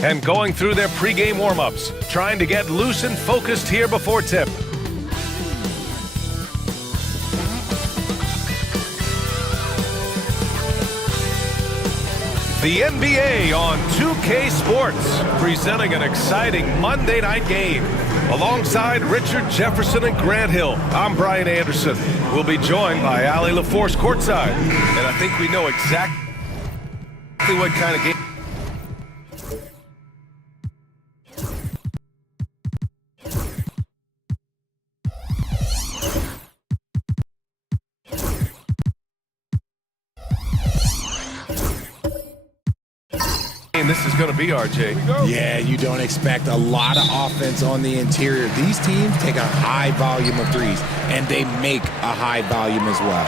And going through their pregame warm-ups, trying to get loose and focused here before tip. The NBA on 2K Sports, presenting an exciting Monday night game. Alongside Richard Jefferson and Grant Hill, I'm Brian Anderson. We'll be joined by Ali LaForce courtside. And I think we know exactly what kind of game. This is going to be, RJ. Yeah, you don't expect a lot of offense on the interior. These teams take a high volume of threes, and they make a high volume as well.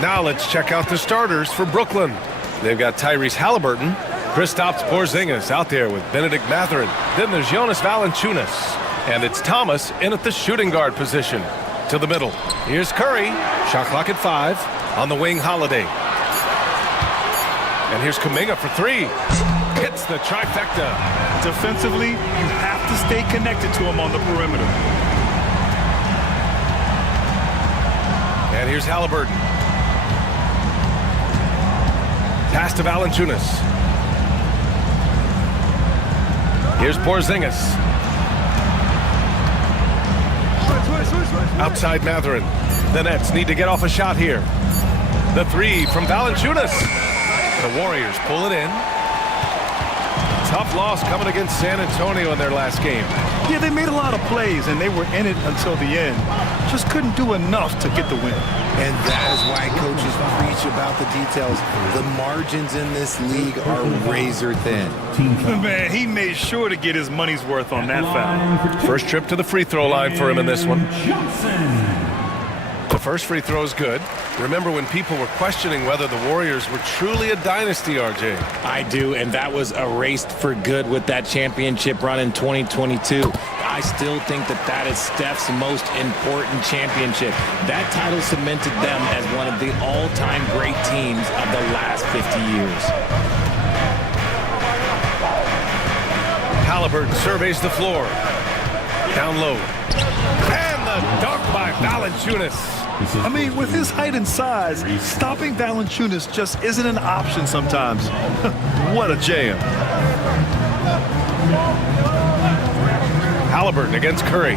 Now let's check out the starters for Brooklyn. They've got Tyrese Halliburton, Kristaps Porzingis out there with Benedict Mathurin. Then there's Jonas Valanciunas, and it's Thomas in at the shooting guard position. To the middle, here's Curry. Shot clock at 5. On the wing, Holiday. And here's Kuminga for 3. Hits the trifecta. Defensively, you have to stay connected to him on the perimeter. And here's Halliburton. Pass to Valanciunas. Here's Porzingis. Outside Mathurin. The Nets need to get off a shot here. The 3 from Valanciunas. The Warriors pull it in. Tough loss coming against San Antonio in their last game. Yeah, they made a lot of plays, and they were in it until the end. Just couldn't do enough to get the win. And that is why coaches preach about the details. The margins in this league are razor thin. Man, he made sure to get his money's worth on that foul. First trip to the free throw line for him in this one. The first free throw is good. Remember when people were questioning whether the Warriors were truly a dynasty, RJ? I do, and that was erased for good with that championship run in 2022. I still think that is Steph's most important championship. That title cemented them as one of the all-time great teams of the last 50 years. Halliburton surveys the floor. Down low. And the dunk by Valanciunas. I mean, with his height and size, stopping Valanciunas just isn't an option sometimes. What a jam. Halliburton against Curry.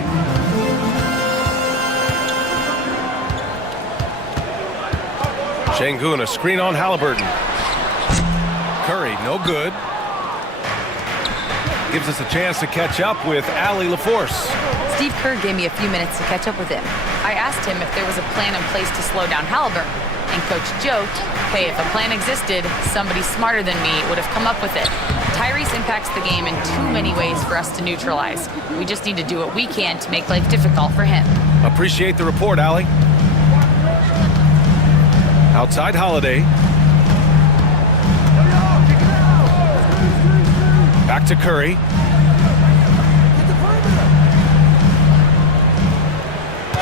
Şengün, a screen on Halliburton. Curry, no good. Gives us a chance to catch up with Ali LaForce. Steve Kerr gave me a few minutes to catch up with him. I asked him if there was a plan in place to slow down Halliburton, and Coach joked, hey, if a plan existed, somebody smarter than me would have come up with it. Tyrese impacts the game in too many ways for us to neutralize. We just need to do what we can to make life difficult for him. Appreciate the report, Allie. Outside Holiday. Back to Curry.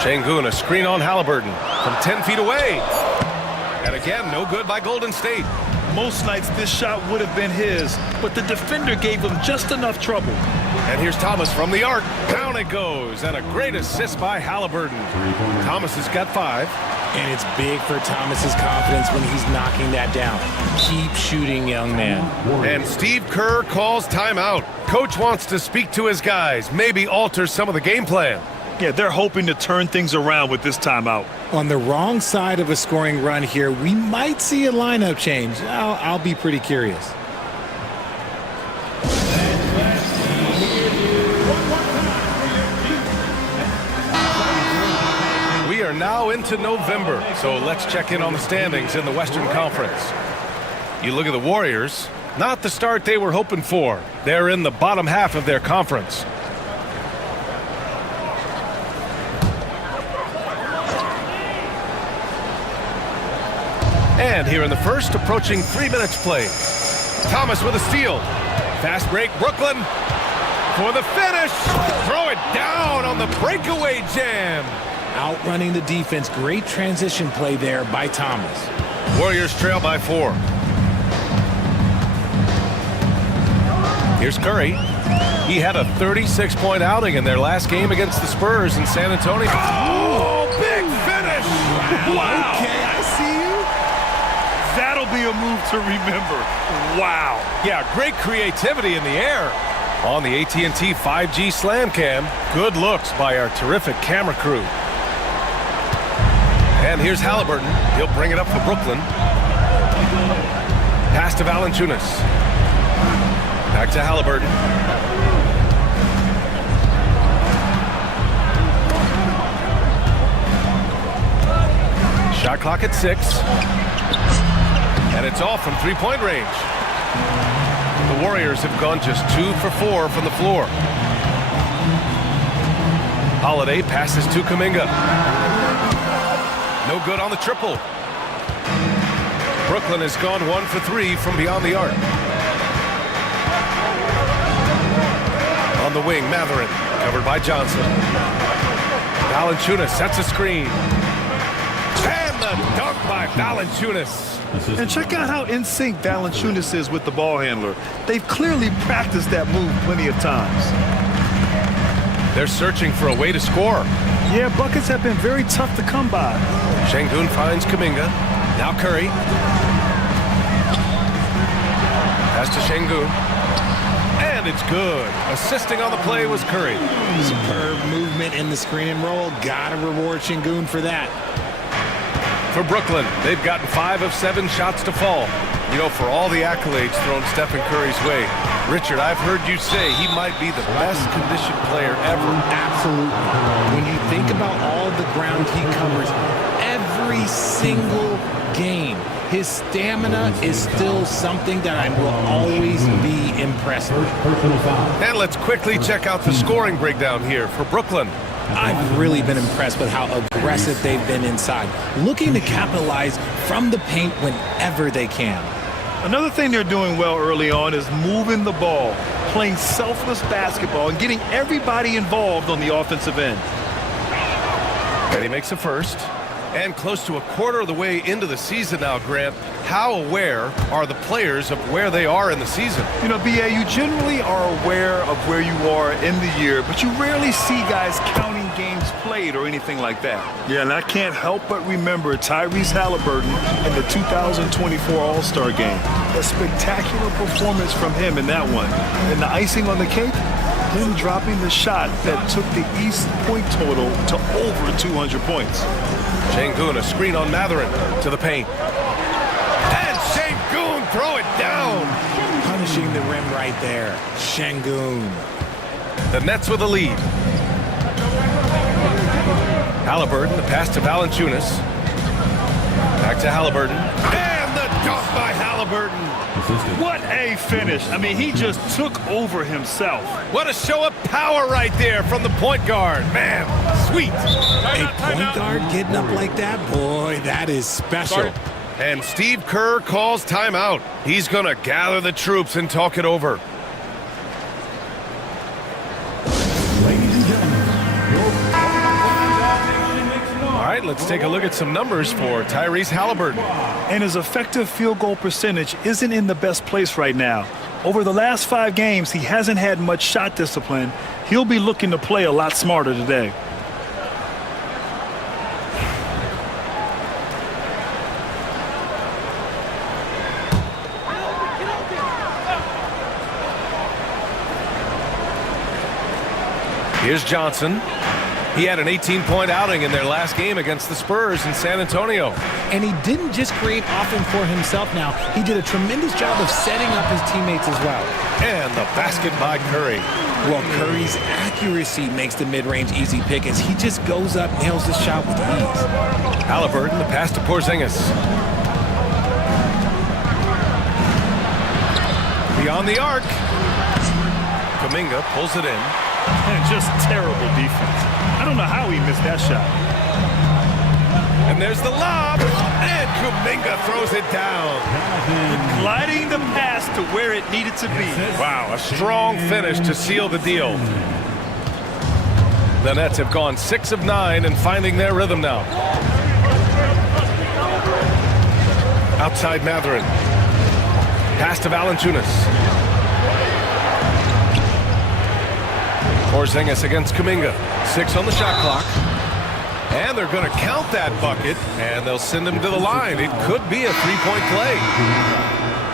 Şengün, a screen on Halliburton from 10 feet away. And again, no good by Golden State. Most nights this shot would have been his, but the defender gave him just enough trouble. And here's Thomas from the arc. Down it goes, and a great assist by Halliburton. Thomas has got 5. And it's big for Thomas's confidence when he's knocking that down. Keep shooting, young man. And Steve Kerr calls timeout. Coach wants to speak to his guys, maybe alter some of the game plan. Yeah, they're hoping to turn things around with this timeout. On the wrong side of a scoring run here, we might see a lineup change. I'll be pretty curious. We are now into November, so let's check in on the standings in the Western Conference. You look at the Warriors, not the start they were hoping for. They're in the bottom half of their conference. And here in the first, approaching 3 minutes played. Thomas with a steal. Fast break, Brooklyn for the finish. Throw it down on the breakaway jam. Outrunning the defense. Great transition play there by Thomas. Warriors trail by 4. Here's Curry. He had a 36-point outing in their last game against the Spurs in San Antonio. Oh, big finish! Wow! Okay, I see you. That'll be a move to remember. Wow. Yeah, great creativity in the air. On the AT&T 5G Slam Cam, good looks by our terrific camera crew. And here's Halliburton. He'll bring it up for Brooklyn. Pass to Valanciunas. Back to Halliburton. Shot clock at 6. And it's off from three-point range. The Warriors have gone just 2 for 4 from the floor. Holiday passes to Kuminga. No good on the triple. Brooklyn has gone 1 for 3 from beyond the arc. On the wing, Mathurin, covered by Johnson. Valanciunas sets a screen. And the dunk by Valanciunas. And check out how in sync Valanciunas is with the ball handler. They've clearly practiced that move plenty of times. They're searching for a way to score. Yeah, buckets have been very tough to come by. Şengün finds Kuminga. Now Curry. Pass to Şengün. And it's good. Assisting on the play was Curry. Superb movement in the screen and roll. Gotta reward Şengün for that. For Brooklyn, they've gotten 5 of 7 shots to fall. You know, for all the accolades thrown Stephen Curry's way, Richard, I've heard you say he might be the best conditioned player ever. Absolutely. When you think about all the ground he covers every single game, his stamina is still something that I will always be impressed with. And let's quickly check out the scoring breakdown here for Brooklyn. I've really been impressed with how aggressive they've been inside, looking to capitalize from the paint whenever they can. Another thing they're doing well early on is moving the ball, playing selfless basketball, and getting everybody involved on the offensive end. And he makes a first. And close to a quarter of the way into the season now, Grant, how aware are the players of where they are in the season? You know, B.A., you generally are aware of where you are in the year, but you rarely see guys counting games played or anything like that. Yeah, and I can't help but remember Tyrese Halliburton in the 2024 All-Star Game. A spectacular performance from him in that one. And the icing on the cake, him dropping the shot that took the East point total to over 200 points. Şengün, a screen on Mathurin to the paint. And Şengün, throw it down. Punishing the rim right there. Şengün. The Nets with a lead. Halliburton, the pass to Valanciunas. Back to Halliburton. And the dunk by Halliburton. What a finish. I mean, he just took over himself. What a show of power right there from the point guard. Man, sweet. A point guard getting up like that, boy, that is special. And Steve Kerr calls timeout. He's going to gather the troops and talk it over. All right, let's take a look at some numbers for Tyrese Halliburton. And his effective field goal percentage isn't in the best place right now. Over the last 5 games, he hasn't had much shot discipline. He'll be looking to play a lot smarter today. Here's Johnson. He had an 18-point outing in their last game against the Spurs in San Antonio. And he didn't just create offense for himself now. He did a tremendous job of setting up his teammates as well. And the basket by Curry. Well, Curry's accuracy makes the mid-range easy pick as he just goes up, nails the shot with ease. Halliburton, the pass to Porzingis. Beyond the arc. Kuminga pulls it in. And just terrible defense. I don't know how he missed that shot. And there's the lob. And Kuminga throws it down. Gliding the pass to where it needed to be. Wow, a strong finish to seal the deal. The Nets have gone 6 of 9 and finding their rhythm now. Outside Mathurin. Pass to Valanciunas. Porzingis against Kuminga. 6 on the shot clock. And they're going to count that bucket, and they'll send him to the line. It could be a three-point play.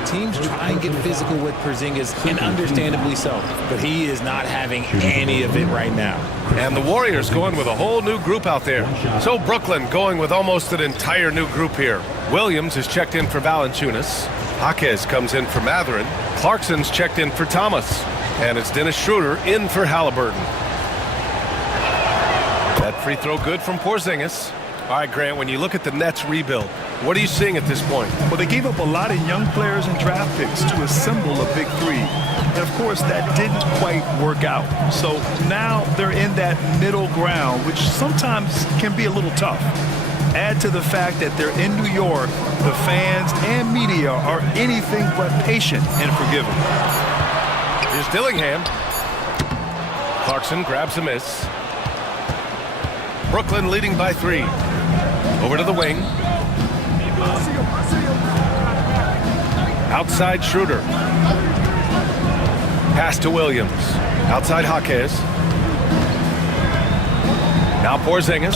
Teams try and get physical with Porzingis, and understandably so. But he is not having any of it right now. And the Warriors going with a whole new group out there. So Brooklyn going with almost an entire new group here. Williams is checked in for Valanciunas. Jaquez comes in for Mathurin. Clarkson's checked in for Thomas. And it's Dennis Schroeder in for Halliburton. That free throw good from Porzingis. All right, Grant, when you look at the Nets rebuild, what are you seeing at this point? Well, they gave up a lot of young players and draft picks to assemble a big three. And, of course, that didn't quite work out. So now they're in that middle ground, which sometimes can be a little tough. Add to the fact that they're in New York, the fans and media are anything but patient and forgiving. Here's Dillingham. Clarkson grabs a miss. Brooklyn leading by 3. Over to the wing. Outside Schroeder. Pass to Williams. Outside Jaquez. Now Porzingis.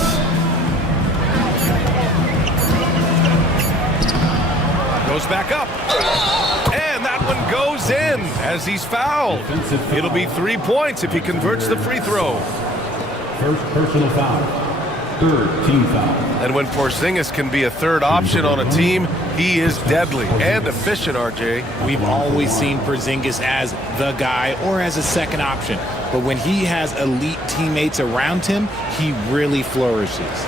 Goes back up. And that one goes in as he's fouled. It'll be 3 points if he converts the free throw. First personal foul. Third team foul. And when Porzingis can be a third option on a team, he is deadly and efficient, RJ. We've always seen Porzingis as the guy or as a second option. But when he has elite teammates around him, he really flourishes.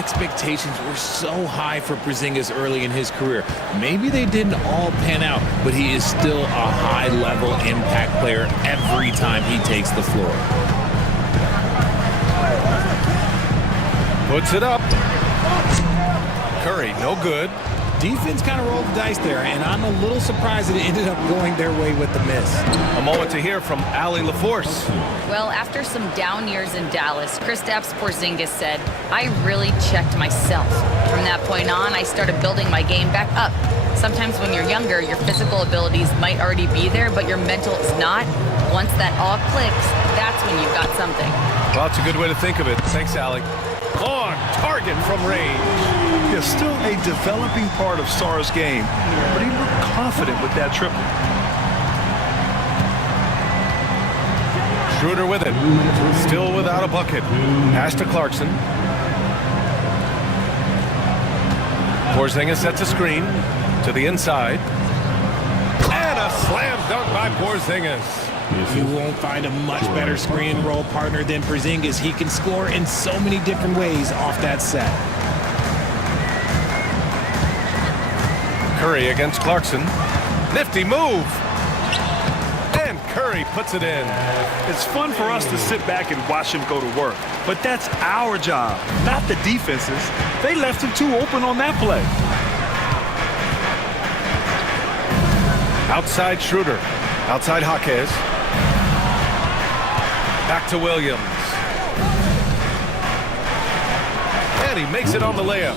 Expectations were so high for Porzingis early in his career. Maybe they didn't all pan out, but he is still a high-level impact player every time he takes the floor. Puts it up. Curry, no good. Defense kind of rolled the dice there, and I'm a little surprised that it ended up going their way with the miss. A moment to hear from Allie LaForce. Well, after some down years in Dallas, Kristaps Porzingis said, "I really checked myself. From that point on, I started building my game back up. Sometimes when you're younger, your physical abilities might already be there, but your mental is not. Once that all clicks, that's when you've got something." Well, that's a good way to think of it. Thanks, Allie. On target from range. Yeah, still a developing part of Sarr's game, but he looked confident with that triple. Schroeder with it. Still without a bucket. Pass to Clarkson. Porzingis sets a screen to the inside. And a slam dunk by Porzingis. You won't find a much better screen and roll partner than Porzingis. He can score in so many different ways off that set. Curry against Clarkson. Nifty move. And Curry puts it in. It's fun for us to sit back and watch him go to work. But that's our job, not the defense's. They left him too open on that play. Outside Schroeder. Outside Jaquez. Back to Williams. And he makes it on the layup.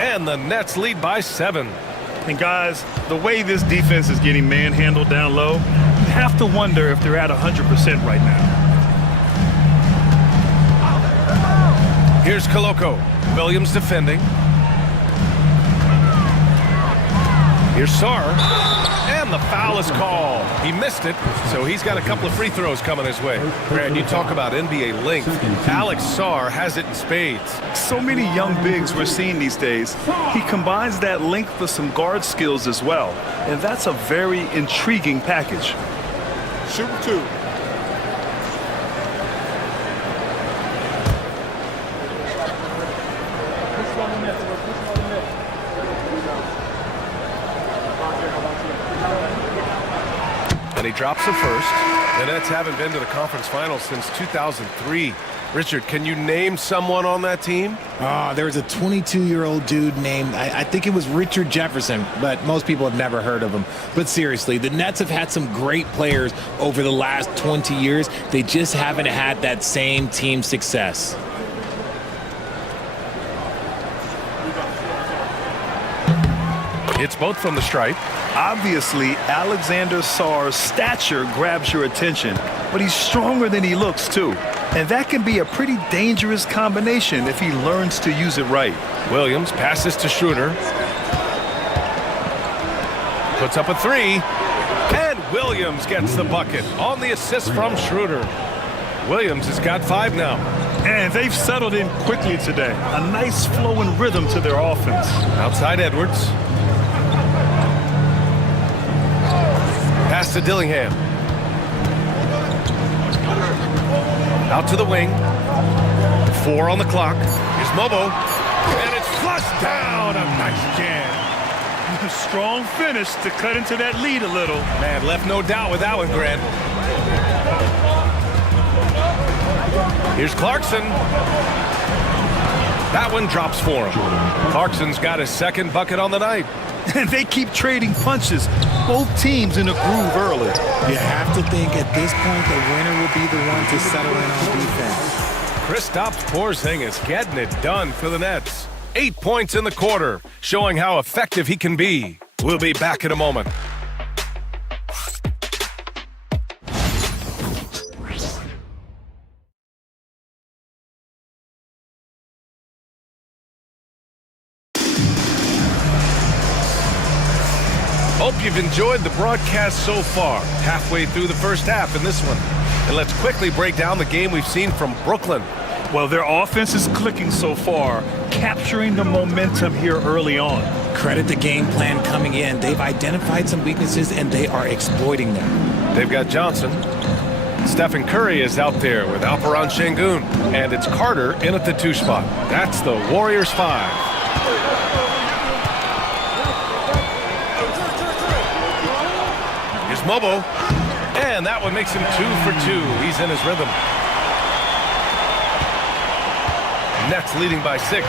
And the Nets lead by 7. And guys, the way this defense is getting manhandled down low, you have to wonder if they're at 100% right now. Here's Koloko. Williams defending. Here's Sarr. And the foul is called. He missed it, so he's got a couple of free throws coming his way. Brad, you talk about NBA length. Alex Sarr has it in spades. So many young bigs we're seeing these days. He combines that length with some guard skills as well. And that's a very intriguing package. Shooting 2. And he drops the first. The Nets haven't been to the conference finals since 2003. Richard, can you name someone on that team? There was a 22-year-old dude named, I think it was Richard Jefferson, but most people have never heard of him. But seriously, the Nets have had some great players over the last 20 years. They just haven't had that same team success. It's both from the stripe. Obviously, Alexander Sarr's stature grabs your attention, but he's stronger than he looks, too. And that can be a pretty dangerous combination if he learns to use it right. Williams passes to Schroeder. Puts up a 3. And Williams gets the bucket on the assist from Schroeder. Williams has got 5 now. And they've settled in quickly today. A nice flow and rhythm to their offense. Outside Edwards. Pass to Dillingham. Out to the wing. 4 on the clock. Here's Mobo. And it's flushed down. A nice jam. Strong finish to cut into that lead a little. Man, left no doubt with that one, Grant. Here's Clarkson. That one drops for him. Clarkson's got his second bucket on the night. And they keep trading punches. Both teams in a groove early. You have to think at this point the winner will be the one to settle in on defense. Kristaps Porzingis getting it done for the Nets. 8 points in the quarter, showing how effective he can be. We'll be back in a moment. Hope you've enjoyed the broadcast so far. Halfway through the first half in this one. And let's quickly break down the game we've seen from Brooklyn. Well, their offense is clicking so far, capturing the momentum here early on. Credit the game plan coming in. They've identified some weaknesses, and they are exploiting them. They've got Johnson. Stephen Curry is out there with Alperen Şengün. And it's Carter in at the 2 spot. That's the Warriors 5. Here's Mobo. And that one makes him 2 for 2. He's in his rhythm. Nets leading by 6.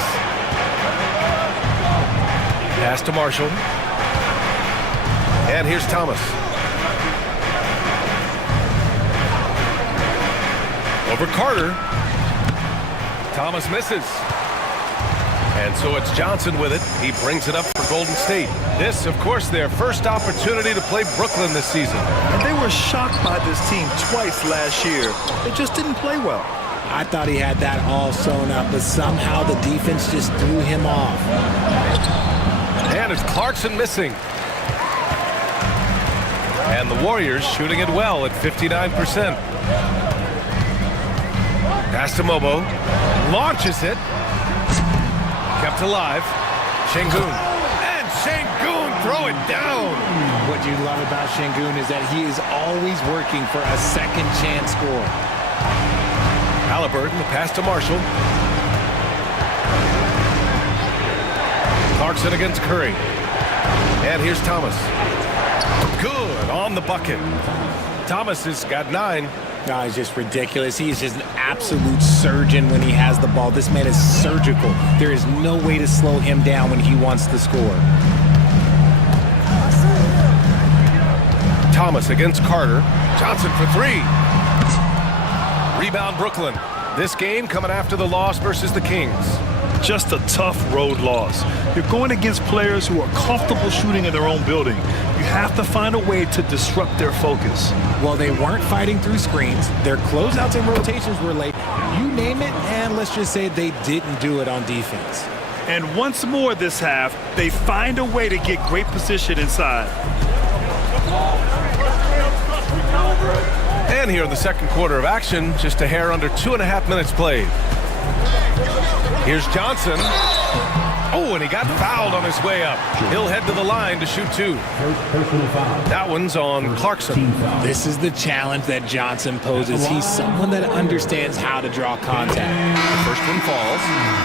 Pass to Marshall. And here's Thomas. Over Carter. Thomas misses. And so it's Johnson with it. He brings it up for Golden State. This, of course, their first opportunity to play Brooklyn this season. And they were shocked by this team twice last year. They just didn't play well. I thought he had that all sewn up, but somehow the defense just threw him off. And it's Clarkson missing. And the Warriors shooting it well at 59%. Pass to Mobo. Launches it. Kept alive. Şengün. And Şengün throw it down. What you love about Şengün is that he is always working for a second chance score. Halliburton, the pass to Marshall. Clarkson against Curry. And here's Thomas. Good on the bucket. Thomas has got 9. No, he's just ridiculous. He is just an absolute surgeon when he has the ball. This man is surgical. There is no way to slow him down when he wants to score. Thomas against Carter. Johnson for 3. Rebound Brooklyn. This game coming after the loss versus the Kings. Just a tough road loss. You're going against players who are comfortable shooting in their own building. You have to find a way to disrupt their focus. Well, they weren't fighting through screens. Their closeouts and rotations were late. You name it, and let's just say they didn't do it on defense. And once more this half, they find a way to get great position inside. And here in the second quarter of action, just a hair under 2.5 minutes played. Here's Johnson. Oh, and he got fouled on his way up. He'll head to the line to shoot 2. That one's on Clarkson. This is the challenge that Johnson poses. He's someone that understands how to draw contact. The first one falls.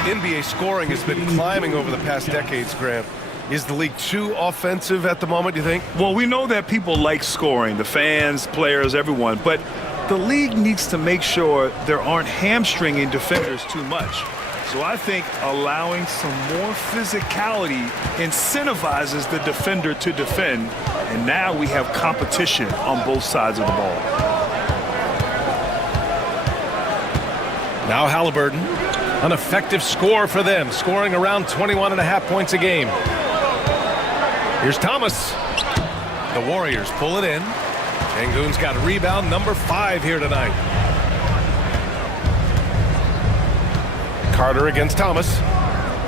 NBA scoring has been climbing over the past decades, Grant. Is the league too offensive at the moment, do you think? Well, we know that people like scoring, the fans, players, everyone, but the league needs to make sure there aren't hamstringing defenders too much. So I think allowing some more physicality incentivizes the defender to defend, and now we have competition on both sides of the ball. Now Halliburton, an effective score for them, scoring around 21.5 points a game. Here's Thomas. The Warriors pull it in. Şengün's got rebound number 5 here tonight. Carter against Thomas.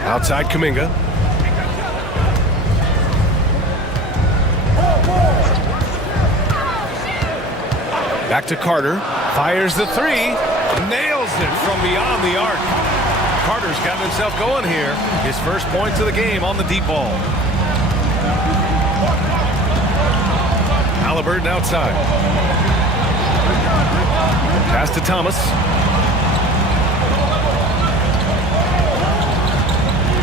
Outside Kuminga. Back to Carter. Fires the 3. Nails it from beyond the arc. Carter's got himself going here. His first points of the game on the deep ball. Halliburton outside. Pass to Thomas.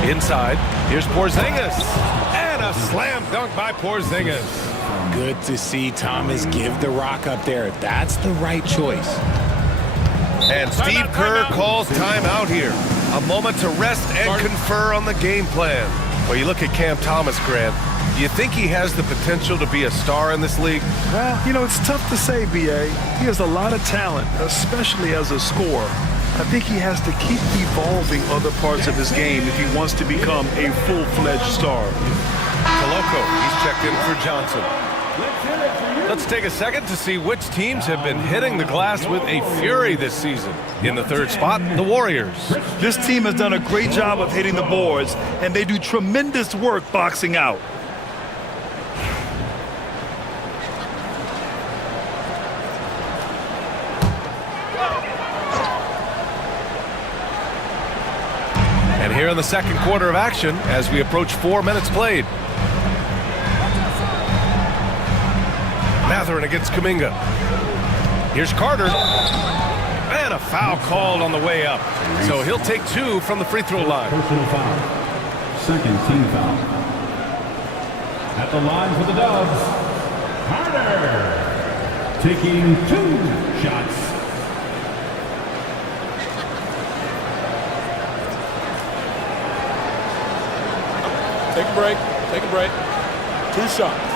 Inside. Here's Porzingis. And a slam dunk by Porzingis. Good to see Thomas give the rock up there. That's the right choice. And Steve Kerr calls timeout here. A moment to rest and confer on the game plan. Well, you look at Cam Thomas, Grant. Do you think he has the potential to be a star in this league? Well, you know, it's tough to say, B.A. He has a lot of talent, especially as a scorer. I think he has to keep evolving other parts of his game if he wants to become a full-fledged star. Koloko, he's checked in for Johnson. Let's take a second to see which teams have been hitting the glass with a fury this season. In the third spot, the Warriors. This team has done a great job of hitting the boards, and they do tremendous work boxing out. And here in the second quarter of action, as we approach 4 minutes played. Mathurin against Kuminga. Here's Carter. And a foul called on the way up. So he'll take 2 from the free throw line. Personal foul. Second team foul. At the line for the Dubs, Carter. Taking 2 shots. Take a break. Take a break. 2 shots.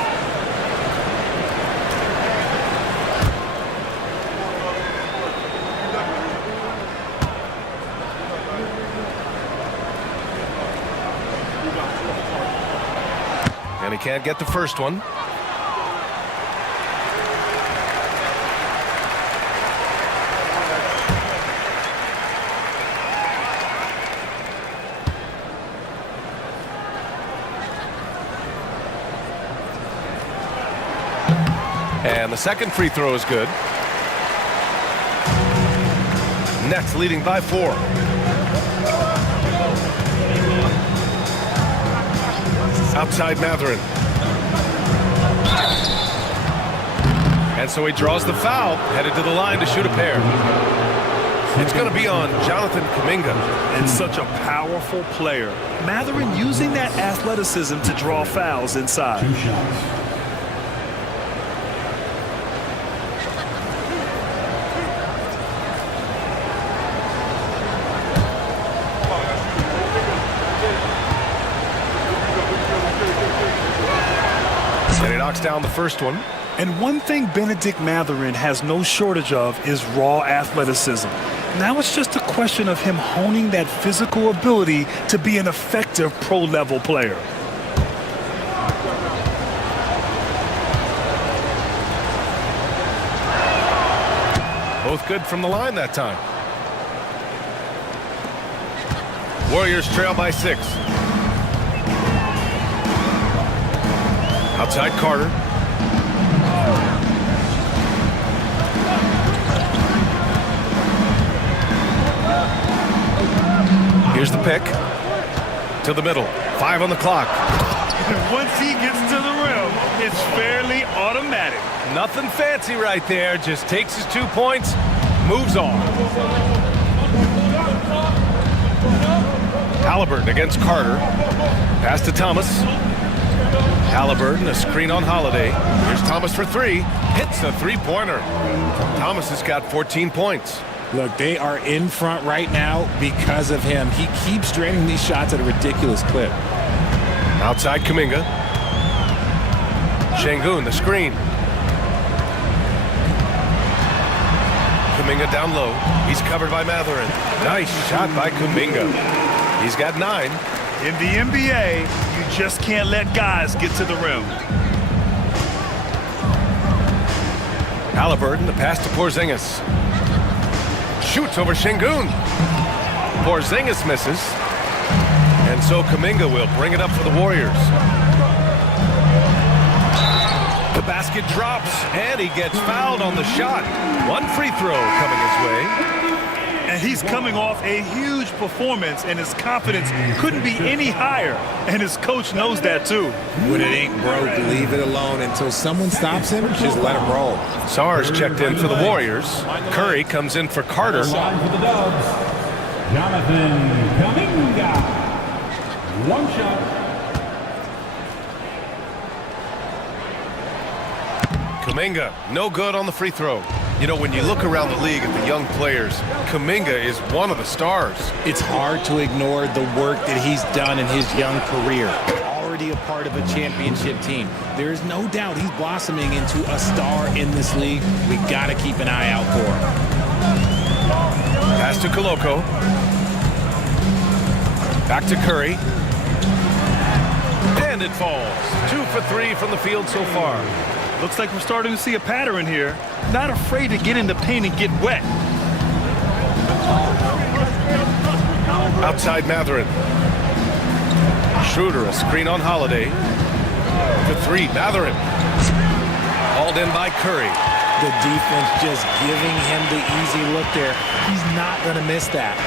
And he can't get the first one. And the second free throw is good. Nets leading by 4. Outside Matherin. And so he draws the foul, headed to the line to shoot a pair. It's going to be on Jonathan Kuminga. And such a powerful player. Matherin using that athleticism to draw fouls inside. 2 shots. And he knocks down the first one. And one thing Benedict Matherin has no shortage of is raw athleticism. Now it's just a question of him honing that physical ability to be an effective pro-level player. Both good from the line that time. Warriors trail by 6. Outside Carter. Here's the pick. To the middle. 5 on the clock. Once he gets to the rim, it's fairly automatic. Nothing fancy right there. Just takes his 2 points, moves on. Halliburton against Carter. Pass to Thomas. Halliburton, a screen on Holiday. Here's Thomas for 3. Hits a 3-pointer. Thomas has got 14 points. Look, they are in front right now because of him. He keeps draining these shots at a ridiculous clip. Outside Kuminga. Şengün, the screen. Kuminga down low. He's covered by Matherin. Nice shot by Kuminga. He's got 9. In the NBA, you just can't let guys get to the rim. Halliburton, the pass to Porzingis. Shoots over Şengün. Porzingis misses. And so Kuminga will bring it up for the Warriors. The basket drops, and he gets fouled on the shot. 1 free throw coming his way. And he's coming off a huge performance, and his confidence couldn't be any higher. And his coach knows that, too. When it ain't broke, leave it alone until someone stops him. Just let him roll. Sars checked in for the Warriors. Curry comes in for Carter. Line for the Dubs. Jonathan Kuminga. 1 shot. Kuminga, no good on the free throw. You know, when you look around the league at the young players, Kuminga is one of the stars. It's hard to ignore the work that he's done in his young career. Already a part of a championship team. There is no doubt he's blossoming into a star in this league. We got to keep an eye out for him. Pass to Koloko. Back to Curry. And it falls. 2 for 3 from the field so far. Looks like we're starting to see a pattern here. Not afraid to get in the paint and get wet. Outside Matherin. Schroeder, a screen on Holiday. For 3, Matherin. Hauled in by Curry. The defense just giving him the easy look there. He's not going to miss that.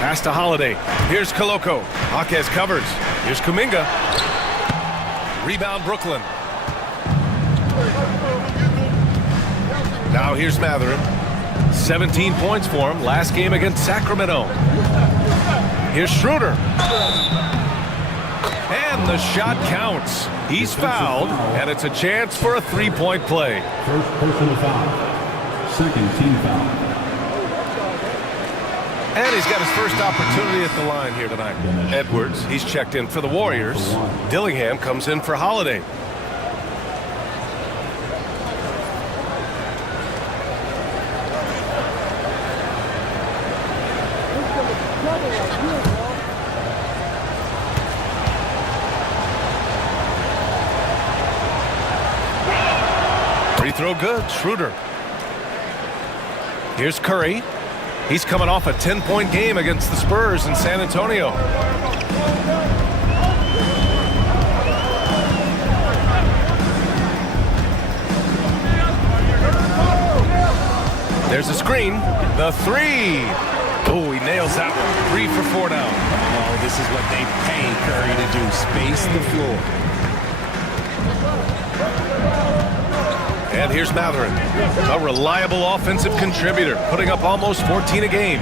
Pass to Holiday. Here's Koloko. Jaquez covers. Here's Kuminga. Rebound Brooklyn. Now here's Matherin. 17 points for him. Last game against Sacramento. Here's Schroeder. And the shot counts. He's fouled, and it's a chance for a 3-point play. First personal foul. Second team foul. And he's got his first opportunity at the line here tonight. Edwards, he's checked in for the Warriors. Dillingham comes in for Holiday. Free throw good, Schroeder. Here's Curry. He's coming off a 10-point game against the Spurs in San Antonio. There's a screen. The three. Oh, he nails that one. 3 for 4 now. Oh, this is what they pay Curry to do. Space the floor. And here's Matherin, a reliable offensive contributor, putting up almost 14 a game.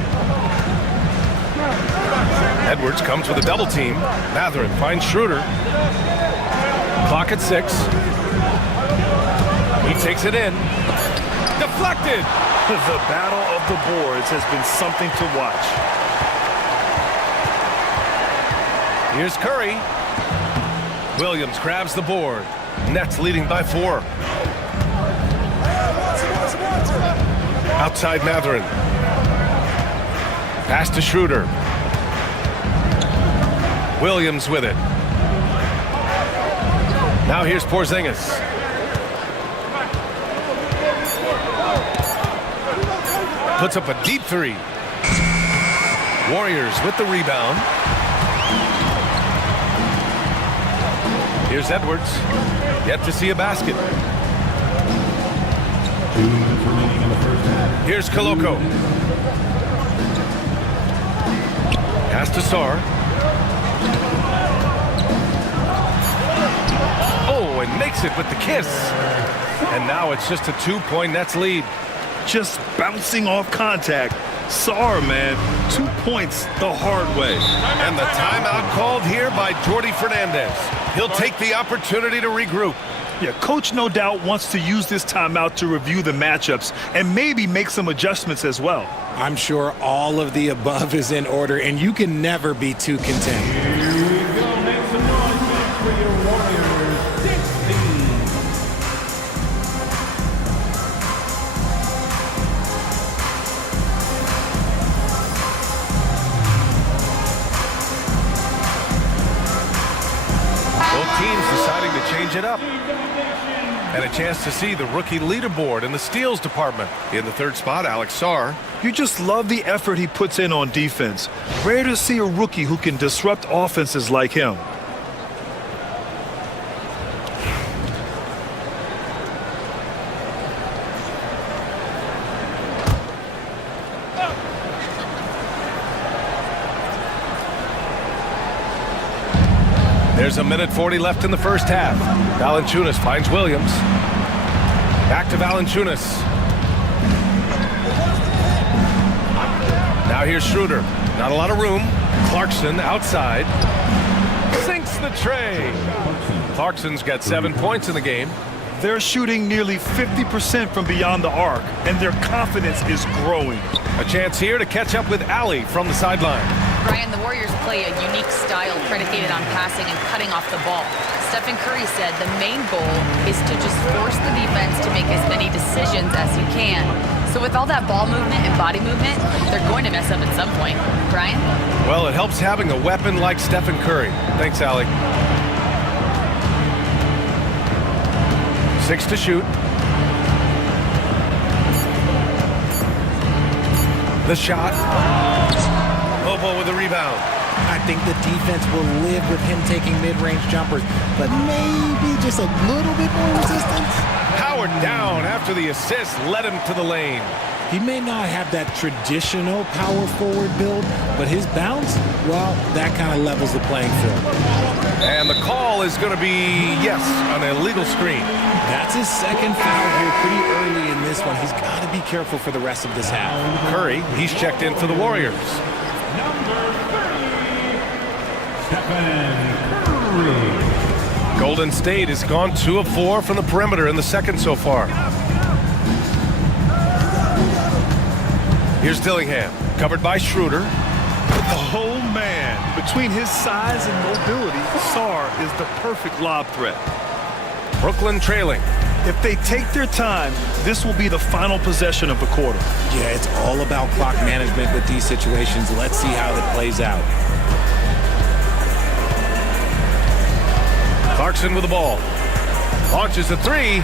Edwards comes with a double team. Matherin finds Schroeder. Clock at 6. He takes it in. Deflected. The battle of the boards has been something to watch. Here's Curry. Williams grabs the board. Nets leading by 4. Outside Matherin. Pass to Schroeder. Williams with it. Now here's Porzingis. Puts up a deep 3. Warriors with the rebound. Here's Edwards. Yet to see a basket. 2 minutes remaining in the first half. Here's Koloko. Pass to Sarr. Oh, and makes it with the kiss. And now it's just a 2-point Nets lead. Just bouncing off contact. Sarr, man, 2 points the hard way. And the timeout called here by Jordi Fernandez. He'll take the opportunity to regroup. Yeah, coach no doubt wants to use this timeout to review the matchups and maybe make some adjustments as well. I'm sure all of the above is in order, and you can never be too content. Here we go. Make some noise for your Warriors. 16. Both teams deciding to change it up. And a chance to see the rookie leaderboard in the steals department. In the 3rd spot, Alex Sarr. You just love the effort he puts in on defense. Rare to see a rookie who can disrupt offenses like him. There's a minute 40 left in the first half. Valanciunas finds Williams. Back to Valanciunas. Now here's Schroeder. Not a lot of room. Clarkson outside. Sinks the tray. Clarkson's got 7 points in the game. They're shooting nearly 50% from beyond the arc, and their confidence is growing. A chance here to catch up with Allie from the sideline. Brian, the Warriors play a unique style predicated on passing and cutting off the ball. Stephen Curry said the main goal is to just force the defense to make as many decisions as you can. So with all that ball movement and body movement, they're going to mess up at some point. Brian? Well, it helps having a weapon like Stephen Curry. Thanks, Allie. 6 to shoot. The shot. Bobo with the rebound. I think the defense will live with him taking mid-range jumpers, but maybe just a little bit more resistance. Howard down after the assist led him to the lane. He may not have that traditional power forward build, but his bounce, well, that kind of levels the playing field. And the call is going to be, yes, an illegal screen. That's his second foul here pretty early in this one. He's got to be careful for the rest of this half. Curry, he's checked in for the Warriors. Number 30, Stephen Curry. Golden State has gone 2 of 4 from the perimeter in the second so far. Here's Dillingham, covered by Schroeder. Oh, man. Between his size and mobility, Sarr is the perfect lob threat. Brooklyn trailing. If they take their time, this will be the final possession of the quarter. Yeah, it's all about clock management with these situations. Let's see how it plays out. Clarkson with the ball. Launches a 3.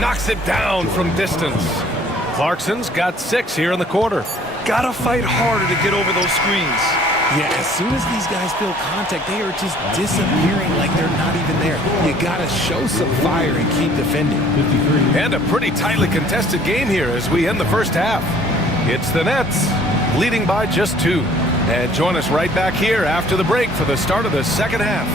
Knocks it down from distance. Clarkson's got 6 here in the quarter. Gotta fight harder to get over those screens. Yeah, as soon as these guys feel contact, they are just disappearing like they're not even there. You got to show some fire and keep defending. And a pretty tightly contested game here as we end the first half. It's the Nets leading by just 2. And join us right back here after the break for the start of the second half.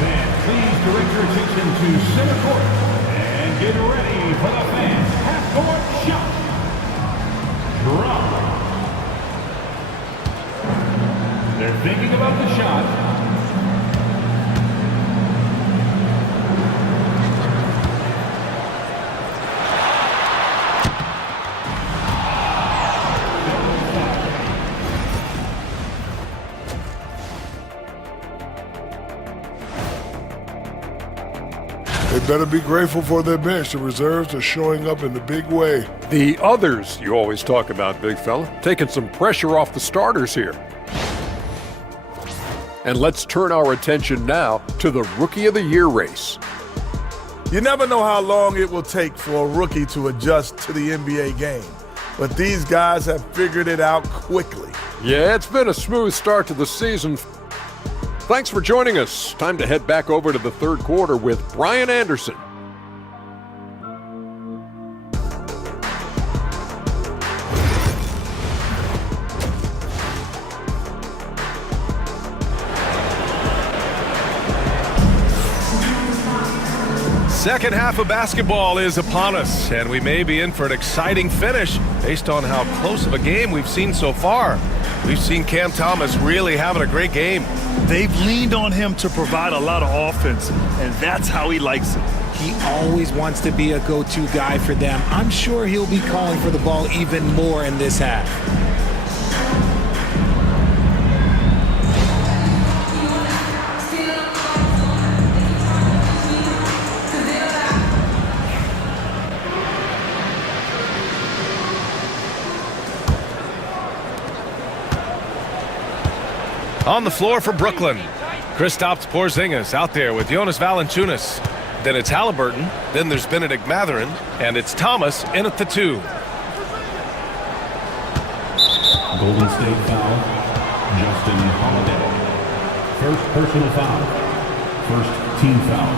Fans, please direct your attention to center court and get ready for the fans half-court shot. Drop. They're thinking about the shot. They better be grateful for their bench. The reserves are showing up in the big way. The others you always talk about, big fella, taking some pressure off the starters here. And let's turn our attention now to the Rookie of the Year race. You never know how long it will take for a rookie to adjust to the NBA game, but these guys have figured it out quickly. Yeah, it's been a smooth start to the season. Thanks for joining us. Time to head back over to the third quarter with Brian Anderson. Second half of basketball is upon us, and we may be in for an exciting finish based on how close of a game we've seen so far. We've seen Cam Thomas really having a great game. They've leaned on him to provide a lot of offense, and that's how he likes it. He always wants to be a go-to guy for them. I'm sure he'll be calling for the ball even more in this half. On the floor for Brooklyn, Kristaps Porzingis out there with Jonas Valanciunas. Then it's Haliburton, then there's Benedict Mathurin, and it's Thomas in at the 2. Golden State foul, Justin Holiday. First personal foul. First team foul.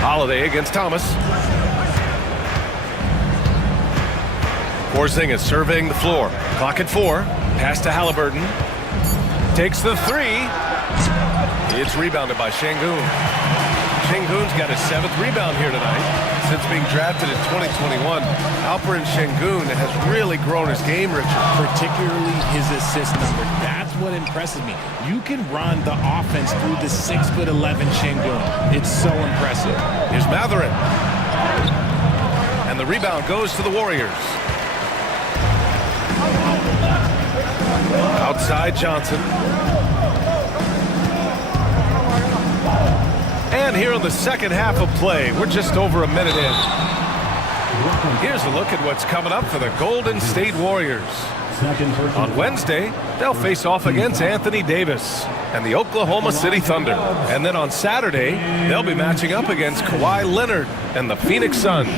Holiday against Thomas. Porzingis surveying the floor. Clock at 4. Pass to Haliburton. Takes the 3. It's rebounded by Şengün. Şengün's got his 7th rebound here tonight. Since being drafted in 2021, Alperen Şengün has really grown his game, Richard. Particularly his assist number. That's what impresses me. You can run the offense through the 6'11" Şengün. It's so impressive. Here's Mathurin. And the rebound goes to the Warriors. Outside Johnson. And here in the second half of play, we're just over a minute in. Here's a look at what's coming up for the Golden State Warriors. On Wednesday, they'll face off against Anthony Davis and the Oklahoma City Thunder. And then on Saturday, they'll be matching up against Kawhi Leonard and the Phoenix Suns.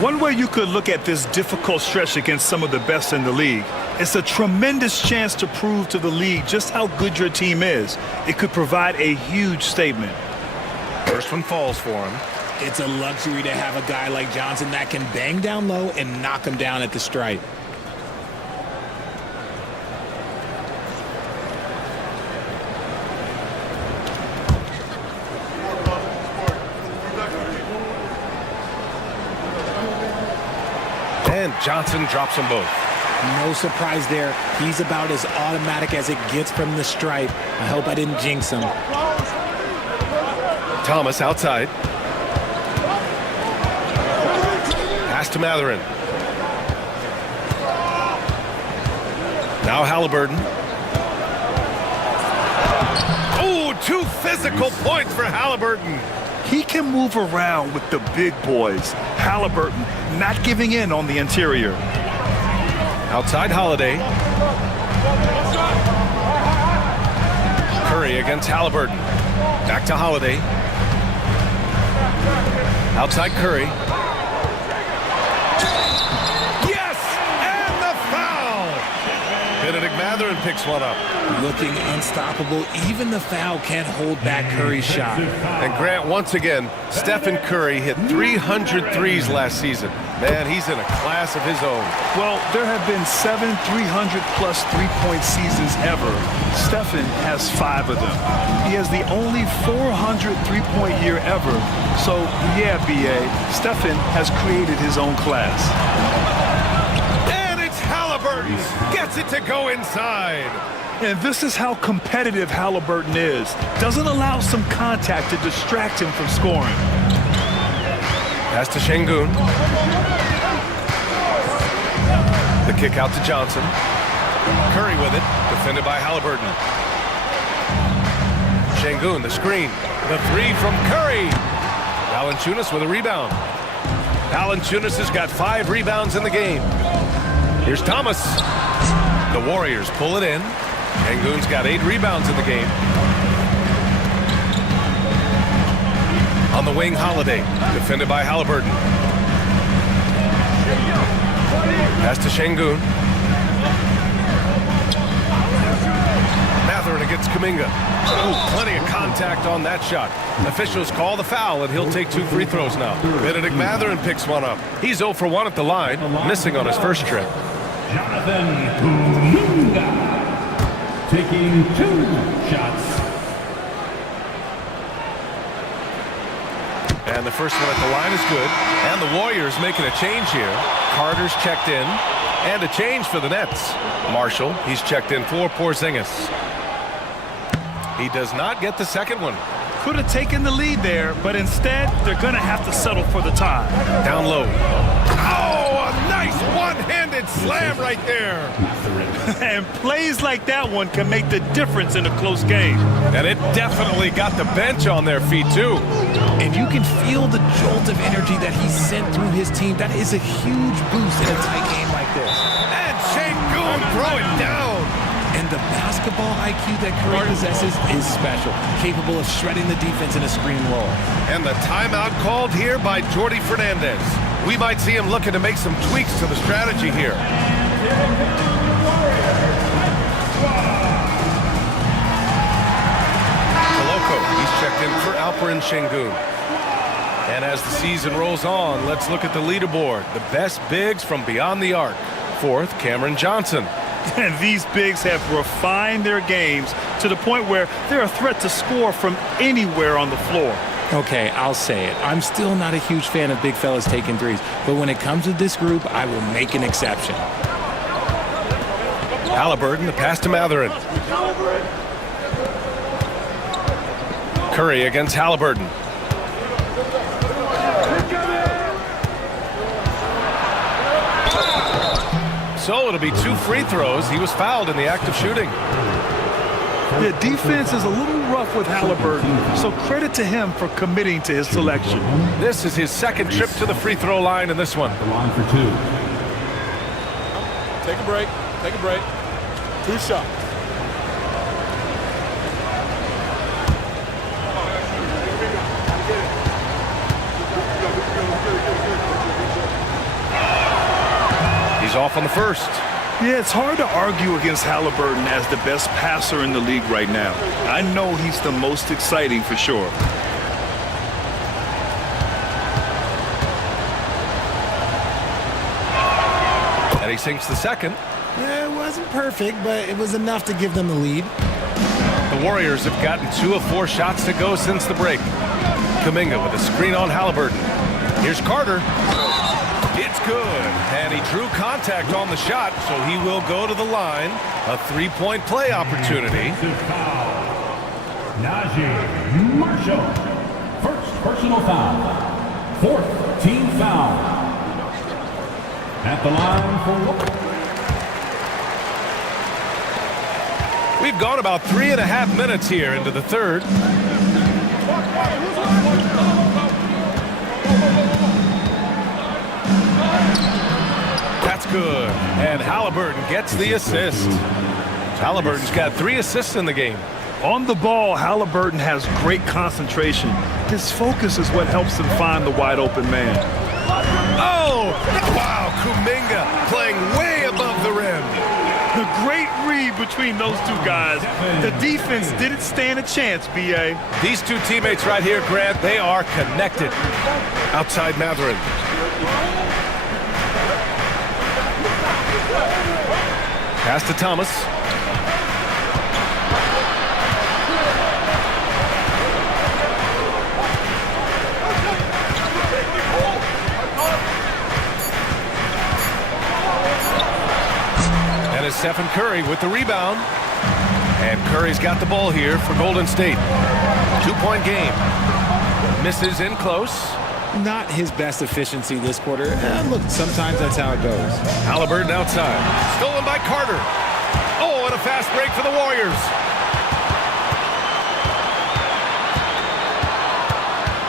One way you could look at this difficult stretch against some of the best in the league, it's a tremendous chance to prove to the league just how good your team is. It could provide a huge statement. First one falls for him. It's a luxury to have a guy like Johnson that can bang down low and knock him down at the stripe. And Johnson drops them both. No surprise there. He's about as automatic as it gets from the stripe. I hope I didn't jinx him. Thomas outside. Pass to Mathurin. Now Haliburton. Oh, 2 physical points for Haliburton. He can move around with the big boys. Haliburton not giving in on the interior. Outside Holiday. Curry against Haliburton. Back to Holiday. Outside Curry. Yes! And the foul! Benedict Mathurin picks one up. Looking unstoppable. Even the foul can't hold back Curry's shot. And Grant, once again, Stephen Curry hit 300 threes last season. Man, he's in a class of his own. Well, there have been 7 300-plus three-point seasons ever. Stephen has 5 of them. He has the only 400 three-point year ever. So, yeah, B.A., Stephen has created his own class. And it's Halliburton. Gets it to go inside. And this is how competitive Halliburton is. Doesn't allow some contact to distract him from scoring. Pass to Şengün. The kick out to Johnson. Curry with it, defended by Halliburton. Şengün, the screen. The three from Curry. Valanciunas with a rebound. Valanciunas has got 5 rebounds in the game. Here's Thomas. The Warriors pull it in. Şengün's got 8 rebounds in the game. On the wing, Holiday, defended by Halliburton. Pass to Şengün. Mathurin against Kuminga. Ooh, plenty of contact on that shot. Officials call the foul, and he'll take 2 free throws now. Benedict Mathurin picks one up. He's 0 for 1 at the line, missing on his first trip. Jonathan Kuminga taking 2 shots. And the first one at the line is good. And the Warriors making a change here. Carter's checked in. And a change for the Nets. Marshall, he's checked in for Porzingis. He does not get the second one. Could have taken the lead there, but instead, they're going to have to settle for the tie. Down low. Oh, a nice one-handed slam right there. And plays like that one can make the difference in a close game. And it definitely got the bench on their feet, too. And you can feel the jolt of energy that he sent through his team. That is a huge boost in a tight game like this. And Şengün throw it down. And the basketball IQ that Curry possesses is special, capable of shredding the defense in a screen roll. And the timeout called here by Jordi Fernandez. We might see him looking to make some tweaks to the strategy here. Koloko, he's checked in for Alperen Şengün. And as the season rolls on, let's look at the leaderboard. The best bigs from beyond the arc. 4th, Cameron Johnson. And these bigs have refined their games to the point where they're a threat to score from anywhere on the floor. Okay, I'll say it. I'm still not a huge fan of big fellas taking threes, but when it comes to this group, I will make an exception. Halliburton, the pass to Mathurin. Curry against Halliburton. So it'll be 2 free throws. He was fouled in the act of shooting. The defense is a little rough with Halliburton, so credit to him for committing to his selection. This is his 2nd trip to the free throw line in this one. The line for 2. Take a break. Take a break. 2 shots. He's off on the first. Yeah, it's hard to argue against Halliburton as the best passer in the league right now. I know he's the most exciting for sure. And he sinks the second. Yeah, it wasn't perfect, but it was enough to give them the lead. The Warriors have gotten 2 of 4 shots to go since the break. Kuminga with a screen on Halliburton. Here's Carter. It's good. And he drew contact on the shot, so he will go to the line. A 3-point play opportunity. Najee Marshall. First personal foul. 4th team foul. At the line for... We've gone about 3.5 minutes here into the third. That's good. And Halliburton gets the assist. Halliburton's got 3 assists in the game. On the ball, Halliburton has great concentration. His focus is what helps him find the wide open man. Oh, wow, Kuminga playing way above the rim. The great read between those two guys. The defense didn't stand a chance, B.A. These two teammates right here, Grant, they are connected. Outside Matherin. Pass to Thomas. And it's Stephen Curry with the rebound. And Curry's got the ball here for Golden State. 2-point game. Misses in close. Not his best efficiency this quarter. Look, sometimes that's how it goes. Halliburton outside. Stolen by Carter. Oh, and a fast break for the Warriors.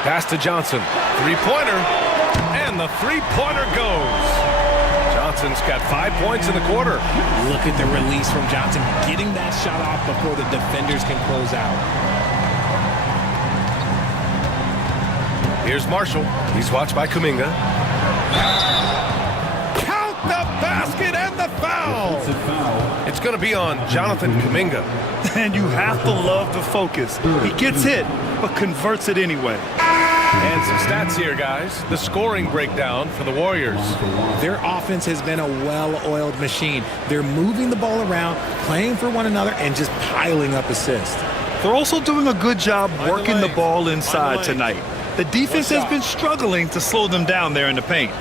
Pass to Johnson. Three-pointer. And the three-pointer goes. Johnson's got 5 points in the quarter. Look at the release from Johnson, getting that shot off before the defenders can close out. Here's Marshall. He's watched by Kuminga. Count the basket and the foul. It's going to be on Jonathan Kuminga. And you have to love the focus. He gets hit, but converts it anyway. And some stats here, guys. The scoring breakdown for the Warriors. Their offense has been a well-oiled machine. They're moving the ball around, playing for one another, and just piling up assists. They're also doing a good job working the ball inside tonight. The defense has been struggling to slow them down there in the paint.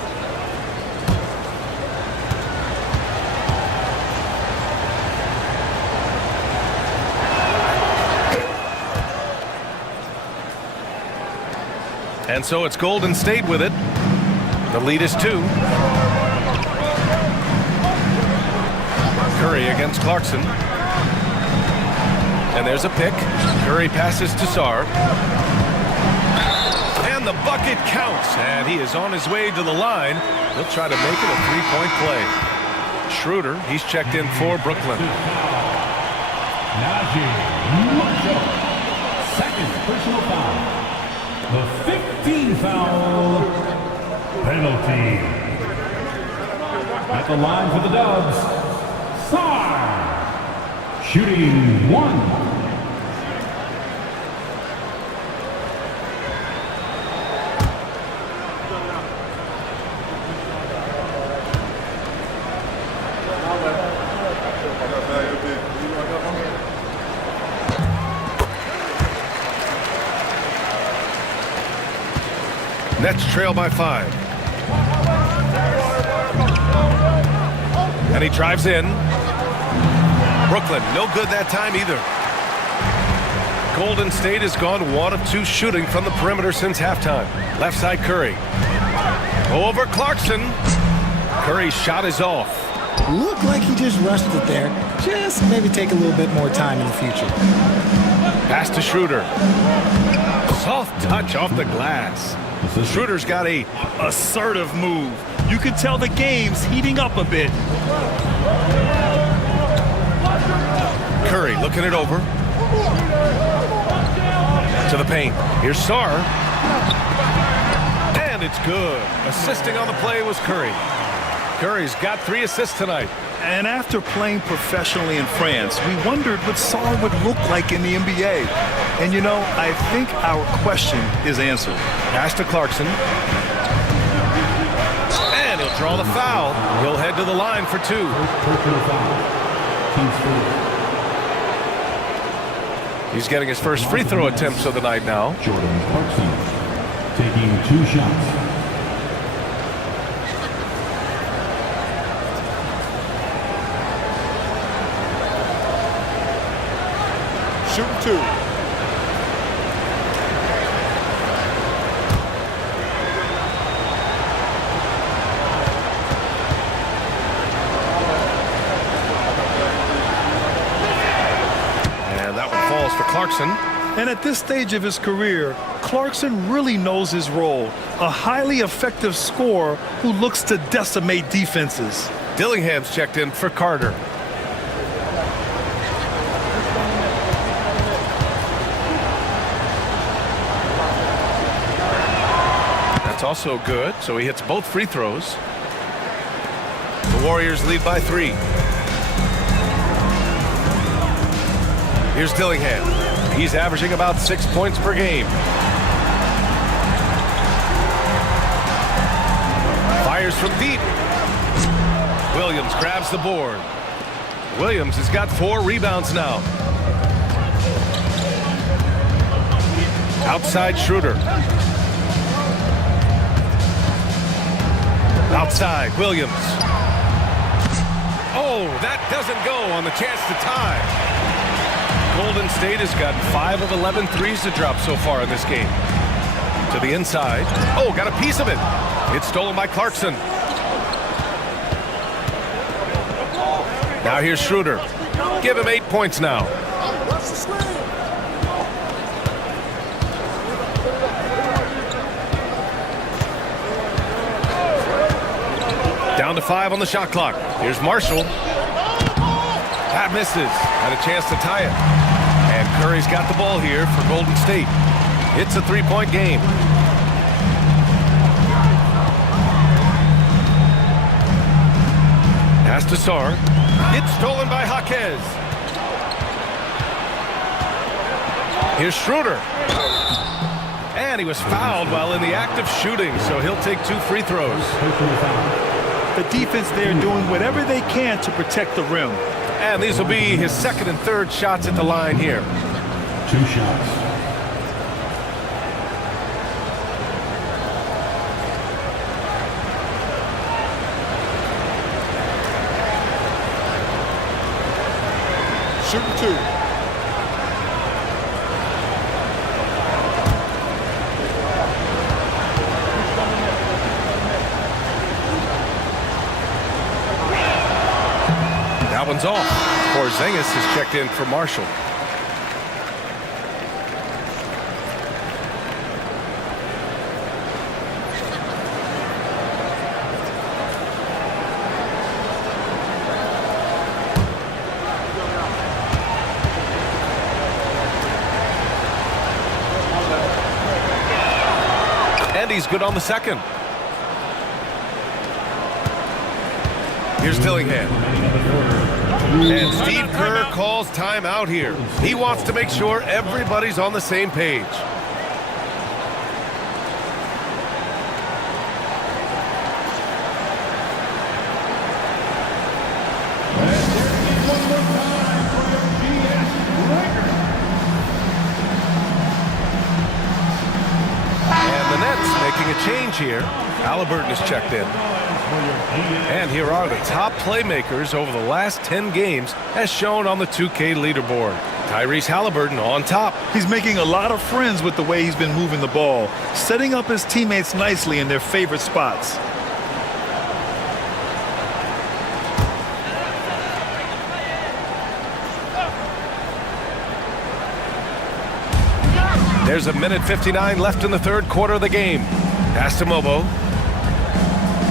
And so it's Golden State with it. The lead is 2. Curry against Clarkson. And there's a pick. Curry passes to Sarr. And the bucket counts. And he is on his way to the line. He'll try to make it a 3-point play. Schroeder, he's checked in for Brooklyn. Second personal foul. The 15 foul penalty. At the line for the Dubs, Sarr, shooting 1. Nets trail by 5. And he drives in. Brooklyn, no good that time either. Golden State has gone 1 of 2 shooting from the perimeter since halftime. Left side Curry. Over Clarkson. Curry's shot is off. Looked like he just rushed it there. Just maybe take a little bit more time in the future. Pass to Schroeder. Soft touch off the glass. Schroeder's got 8. Assertive move. You can tell the game's heating up a bit. Curry looking it over. To the paint. Here's Sarr. And it's good. Assisting on the play was Curry. Curry's got 3 assists tonight. And after playing professionally in France, we wondered what Sarr would look like in the NBA. And you know, I think our question is answered. Pass to Clarkson. And he'll draw the foul. He'll head to the line for 2. He's getting his first free throw attempts of the night now. Jordan Clarkson taking 2 shots. Shooting 2. And that one falls for Clarkson. And at this stage of his career, Clarkson really knows his role. A highly effective scorer who looks to decimate defenses. Dillingham's checked in for Carter. also good, so he hits both free throws. The Warriors lead by 3. Here's Dillingham. He's averaging about 6 points per game. Fires from deep. Williams grabs the board. Williams has got 4 rebounds now. Outside Schroeder. Outside Williams. Oh, that doesn't go on the chance to tie. Golden State has gotten 5 of 11 threes to drop so far in this game. To the inside. Oh, got a piece of it. It's stolen by Clarkson. Now here's Schroeder. Give him 8 points now. Down to 5 on the shot clock. Here's Marshall. That misses. Had a chance to tie it. And Curry's got the ball here for Golden State. It's a 3-point game. Pass to Sarr. It's stolen by Jaquez. Here's Schroeder. And he was fouled while in the act of shooting, so he'll take 2 free throws. The defense there doing whatever they can to protect the rim. And these will be his 2nd and 3rd shots at the line here. 2 shots. Shooting 2. That one's off. Porzingis has checked in for Marshall. And he's good on the 2nd. Here's Dillingham. And Steve Kerr calls timeout here. He wants to make sure everybody's on the same page. And the Nets making a change here. Halliburton is checked in. And here are the top playmakers over the last 10 games as shown on the 2K leaderboard. Tyrese Halliburton on top. He's making a lot of friends with the way he's been moving the ball, setting up his teammates nicely in their favorite spots. There's 1:59 left in the 3rd quarter of the game. Pass to Mobo.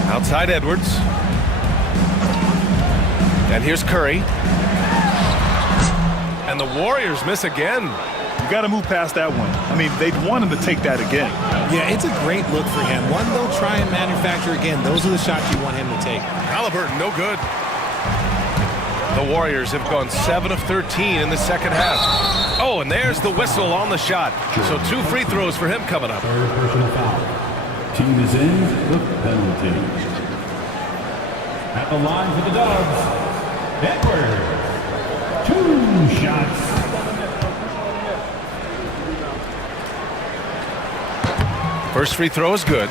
Outside Edwards. And here's Curry. And the Warriors miss again. You got to move past that one. I mean, they'd want him to take that again. Yeah, it's a great look for him. One they'll try and manufacture again. Those are the shots you want him to take. Halliburton, no good. The Warriors have gone 7 of 13 in the 2nd half. Oh, and there's the whistle on the shot. So 2 free throws for him coming up. 3rd personal foul. Team is in with penalty. At the line for the Dubs, Edwards. 2 shots. First free throw is good.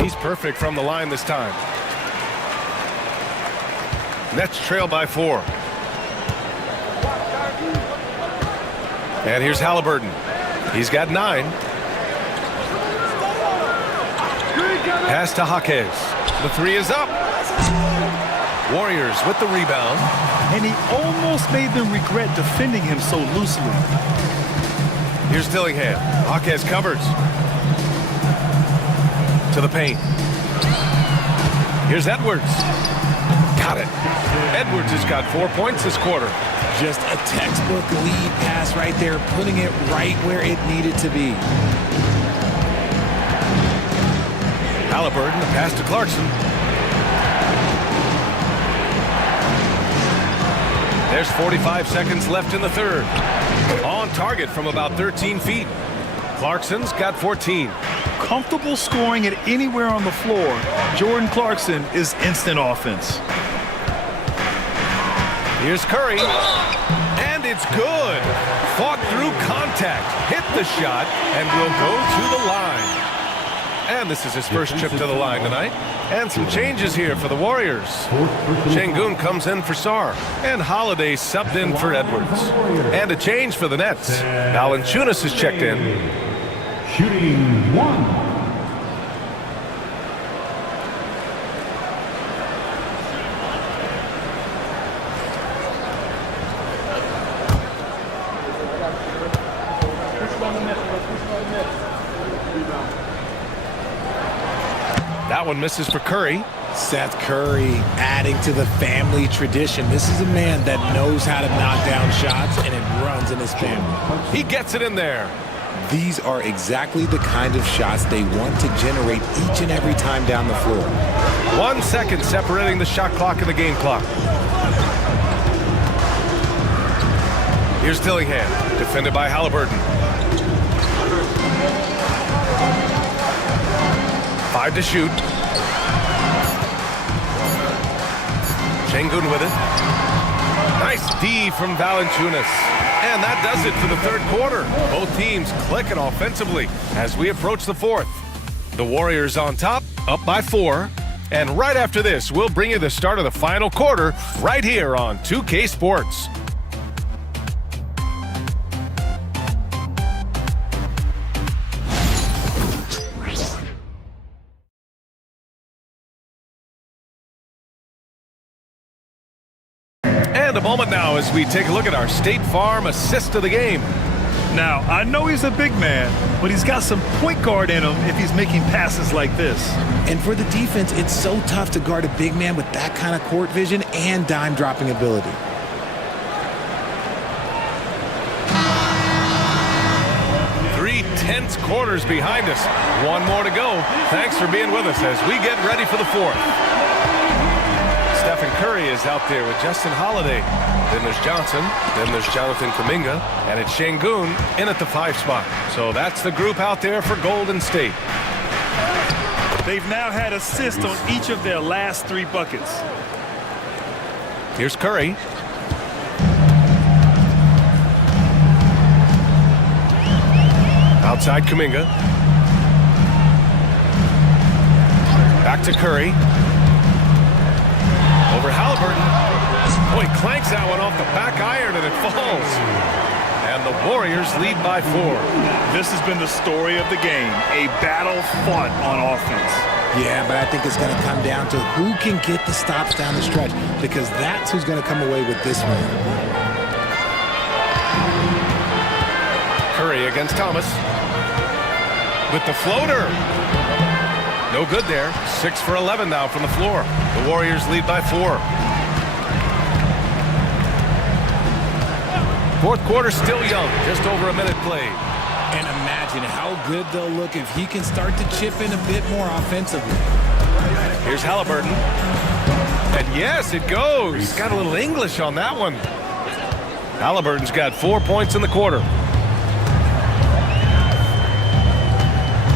He's perfect from the line this time. Nets trail by 4. And here's Halliburton. He's got 9. Pass to Jaquez. The 3 is up. Warriors with the rebound. And he almost made them regret defending him so loosely. Here's Dillingham. Jaquez covers. To the paint. Here's Edwards. Got it. Edwards has got 4 points this quarter. Just a textbook lead pass right there, putting it right where it needed to be. Halliburton, the pass to Clarkson. There's 45 seconds left in the third. On target from about 13 feet. Clarkson's got 14. Comfortable scoring it anywhere on the floor. Jordan Clarkson is instant offense. Here's Curry. And it's good. Fought through contact. Hit the shot and will go to the line. And this is his first trip to the line tonight. And some changes here for the Warriors. Şengün comes in for Sarr. And Holiday subbed in for Edwards. And a change for the Nets. Valanciunas is checked in. Shooting 1. That one misses for Curry. Seth Curry adding to the family tradition. This is a man that knows how to knock down shots, and it runs in his family. He gets it in there. These are exactly the kind of shots they want to generate each and every time down the floor. 1 second separating the shot clock and the game clock. Here's Dillingham, defended by Halliburton. 5 to shoot. Şengün with it. Nice D from Valanciunas. And that does it for the third quarter. Both teams clicking offensively as we approach the fourth. The Warriors on top, up by 4. And right after this, we'll bring you the start of the final quarter right here on 2K Sports. And a moment now as we take a look at our State Farm assist of the game. Now, I know he's a big man, but he's got some point guard in him if he's making passes like this. And for the defense, it's so tough to guard a big man with that kind of court vision and dime dropping ability. Three tense quarters behind us. One more to go. Thanks for being with us as we get ready for the fourth. Stephen Curry is out there with Justin Holiday. Then there's Johnson. Then there's Jonathan Kuminga. And it's Şengün in at the 5 spot. So that's the group out there for Golden State. They've now had assists on each of their last 3 buckets. Here's Curry. Outside Kuminga. Back to Curry. Over Halliburton. Oh, he clanks that one off the back iron and it falls. And the Warriors lead by 4. This has been the story of the game. A battle fought on offense. Yeah, but I think it's going to come down to who can get the stops down the stretch, because that's who's going to come away with this one. Curry against Thomas. With the floater. No good there. 6 for 11 now from the floor. The Warriors lead by 4. Fourth quarter still young. Just over a minute played. And imagine how good they'll look if he can start to chip in a bit more offensively. Here's Halliburton. And yes, it goes. Got a little English on that one. Halliburton's got 4 points in the quarter.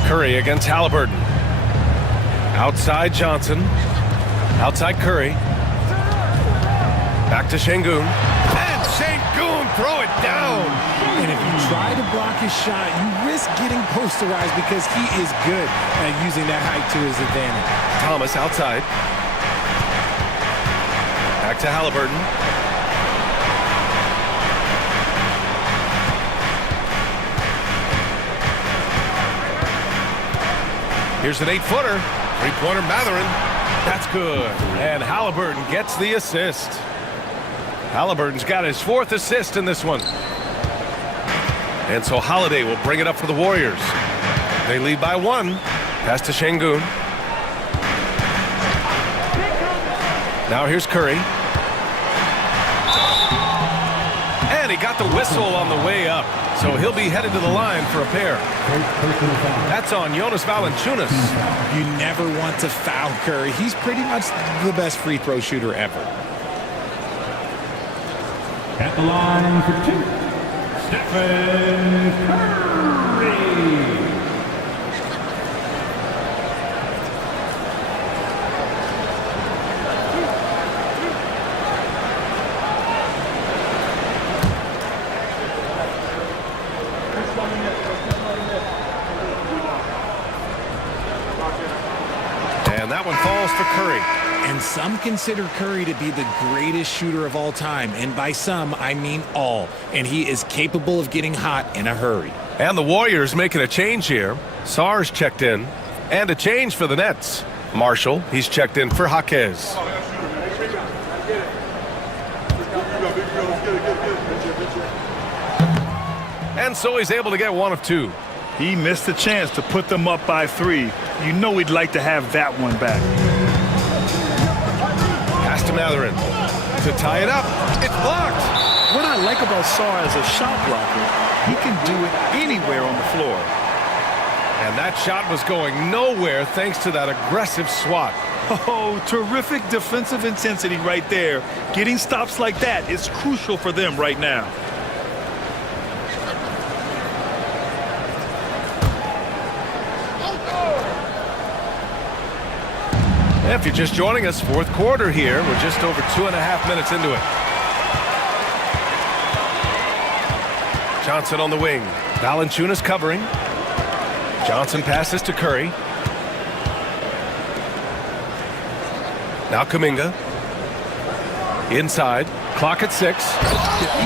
Curry against Halliburton. Outside Johnson. Outside Curry. Back to Şengün. And Şengün throw it down. And if you try to block his shot, you risk getting posterized because he is good at using that height to his advantage. Thomas outside. Back to Halliburton. Here's an 8-footer. Three-pointer Mathurin. That's good. And Halliburton gets the assist. Halliburton's got his 4th assist in this one. And so Holiday will bring it up for the Warriors. They lead by 1. Pass to Şengün. Now here's Curry. And he got the whistle on the way up. So he'll be headed to the line for a pair. That's on Jonas Valanciunas. You never want to foul Curry. He's pretty much the best free throw shooter ever. At the line for 2, Stephen Curry. And that one falls for Curry. And some consider Curry to be the greatest shooter of all time. And by some, I mean all. And he is capable of getting hot in a hurry. And the Warriors making a change here. Sarr's checked in. And a change for the Nets. Marshall, he's checked in for Jaquez. And so he's able to get 1 of 2. He missed a chance to put them up by 3. You know we'd like to have that one back. Pass to Mathurin to tie it up. It's blocked. What I like about Sarr as a shot blocker, he can do it anywhere on the floor. And that shot was going nowhere thanks to that aggressive swat. Oh, terrific defensive intensity right there. Getting stops like that is crucial for them right now. If you're just joining us, 4th quarter here. We're just over 2.5 minutes into it. Johnson on the wing. Valanciunas covering. Johnson passes to Curry. Now Kuminga. Inside. Clock at 6.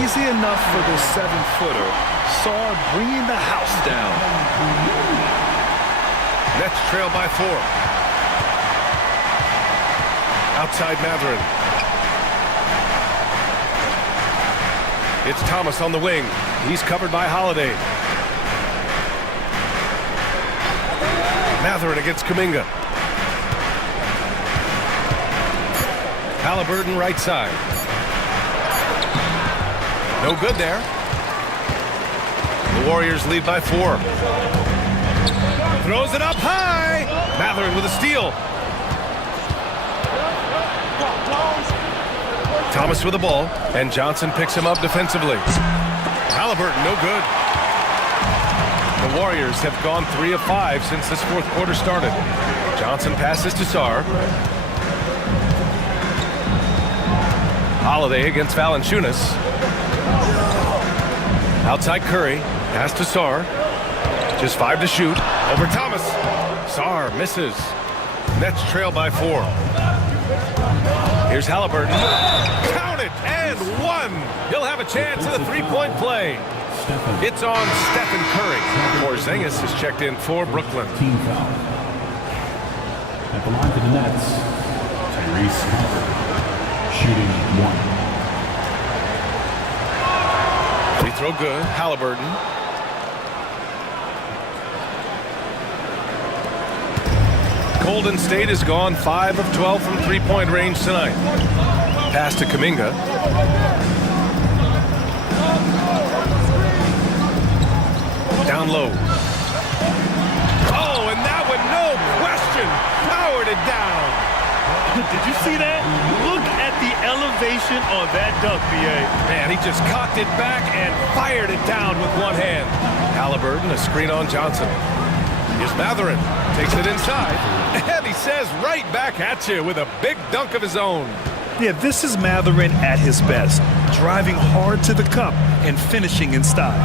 Easy enough for the 7-footer. Sarr bringing the house down. Nets trail by 4. Outside Mathurin. It's Thomas on the wing. He's covered by Holiday. Mathurin against Kuminga. Halliburton right side. No good there. The Warriors lead by 4. Throws it up high. Mathurin with a steal. Thomas with the ball, and Johnson picks him up defensively. Halliburton, no good. The Warriors have gone 3 of 5 since this 4th quarter started. Johnson passes to Sarr. Holiday against Valanciunas. Outside Curry, pass to Sarr. Just 5 to shoot. Over Thomas. Sarr misses. Nets trail by 4. Here's Halliburton. Count it, and 1. He'll have a chance at a 3-point play. It's on Stephen Curry. Porzingis is checked in for Brooklyn. Team foul. At the line for the Nets, Tyrese Halliburton, shooting 1. Free throw good. Halliburton. Golden State has gone 5 of 12 from 3-point range tonight. Pass to Kuminga. Down low. Oh, and that one, no question, powered it down. Did you see that? Look at the elevation on that dunk, B.A. Man, he just cocked it back and fired it down with one hand. Halliburton, a screen on Johnson. Here's Mathurin, takes it inside, and he says right back at you with a big dunk of his own. Yeah, this is Mathurin at his best, driving hard to the cup and finishing in style.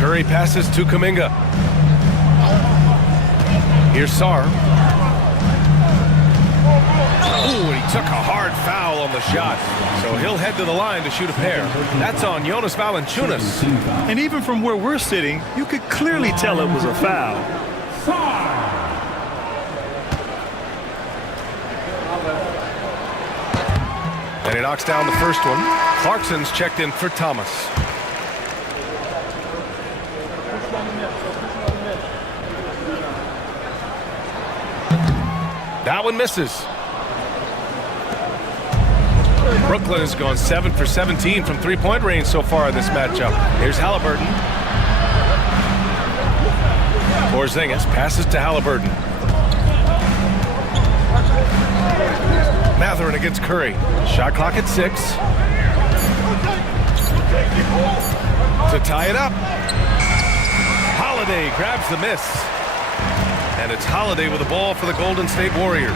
Curry passes to Kuminga. Here's Sarr. Ooh, and he took a hard foul on the shot. So he'll head to the line to shoot a pair. That's on Jonas Valanciunas. And even from where we're sitting, you could clearly tell it was a foul. And he knocks down the first one. Clarkson's checked in for Thomas. That one misses. Brooklyn has gone 7 for 17 from three-point range so far in this matchup. Here's Halliburton. Porzingis passes to Halliburton. Mathurin against Curry. Shot clock at 6. To tie it up. Holiday grabs the miss. And it's Holiday with the ball for the Golden State Warriors.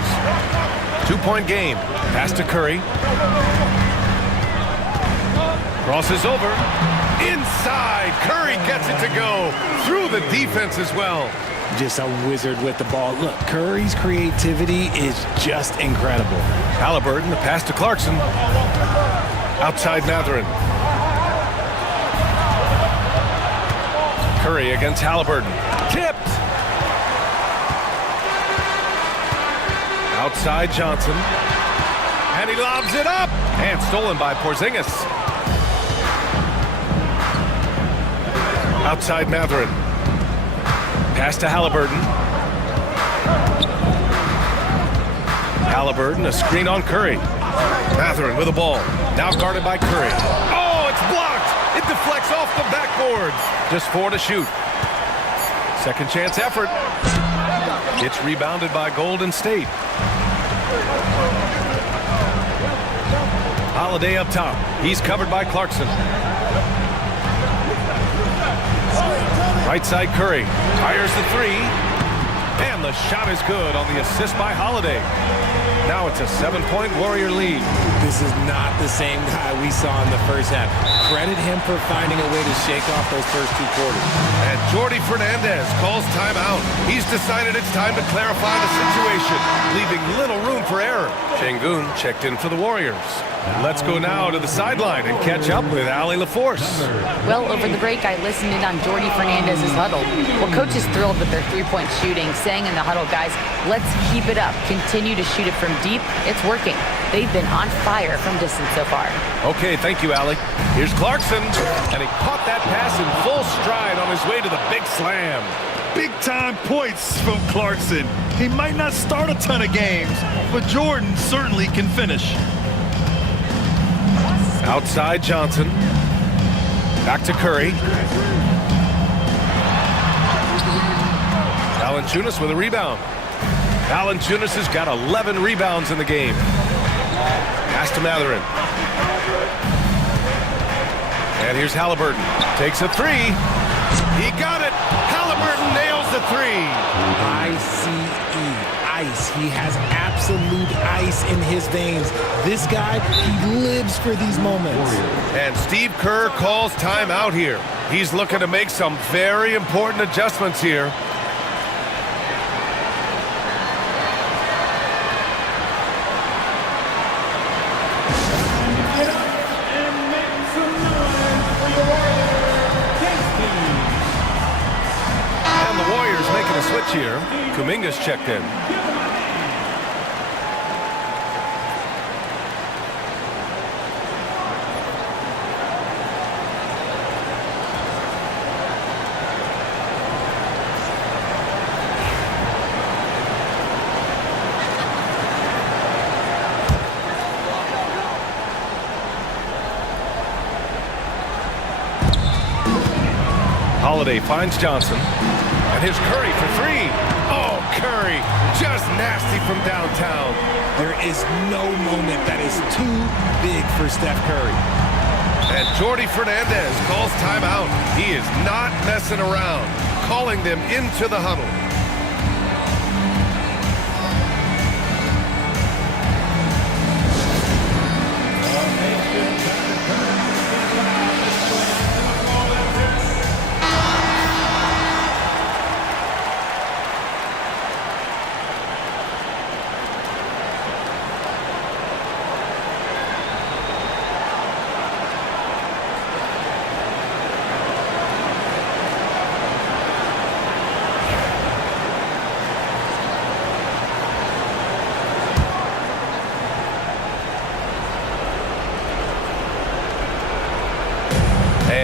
2-point game. Pass to Curry. Crosses over. Inside. Curry gets it to go. Through the defense as well. Just a wizard with the ball. Look, Curry's creativity is just incredible. Halliburton, the pass to Clarkson. Outside Mathurin. Curry against Halliburton. Tipped. Outside Johnson. And he lobs it up. And stolen by Porzingis. Outside Mathurin. Pass to Halliburton. Halliburton, a screen on Curry. Mathurin with the ball. Now guarded by Curry. Oh, it's blocked. It deflects off the backboard. Just 4 to shoot. Second chance effort. It's rebounded by Golden State. Holiday up top. He's covered by Clarkson. Right side Curry. Fires the 3. And the shot is good on the assist by Holiday. Now it's a 7-point Warrior lead. This is not the same guy we saw in the first half. Credit him for finding a way to shake off those first 2 quarters. And Jordi Fernandez calls timeout. He's decided it's time to clarify the situation, leaving little room for error. Şengün checked in for the Warriors. Let's go now to the sideline and catch up with Allie LaForce. Well, over the break, I listened in on Jordi Fernandez's huddle. Well, coach is thrilled with their three-point shooting, saying in the huddle, guys, let's keep it up. Continue to shoot it from deep. It's working. They've been on fire from distance so far. Okay, thank you, Allie. Here's Clarkson, and he caught that pass in full stride on his way to the big slam. Big-time points from Clarkson. He might not start a ton of games, but Jordan certainly can finish. Outside Johnson. Back to Curry. Valanciunas with a rebound. Valanciunas has got 11 rebounds in the game. Pass to Mathurin. And here's Halliburton. Takes a 3. He got it. Halliburton nails the 3. Ice. He has absolute ice in his veins. This guy, he lives for these moments. And Steve Kerr calls timeout here. He's looking to make some very important adjustments here. And the Warriors making a switch here. Kuminga's checked in. Holiday finds Johnson. And here's Curry for 3. Oh, Curry, just nasty from downtown. There is no moment that is too big for Steph Curry. And Jordi Fernandez calls timeout. He is not messing around, calling them into the huddle.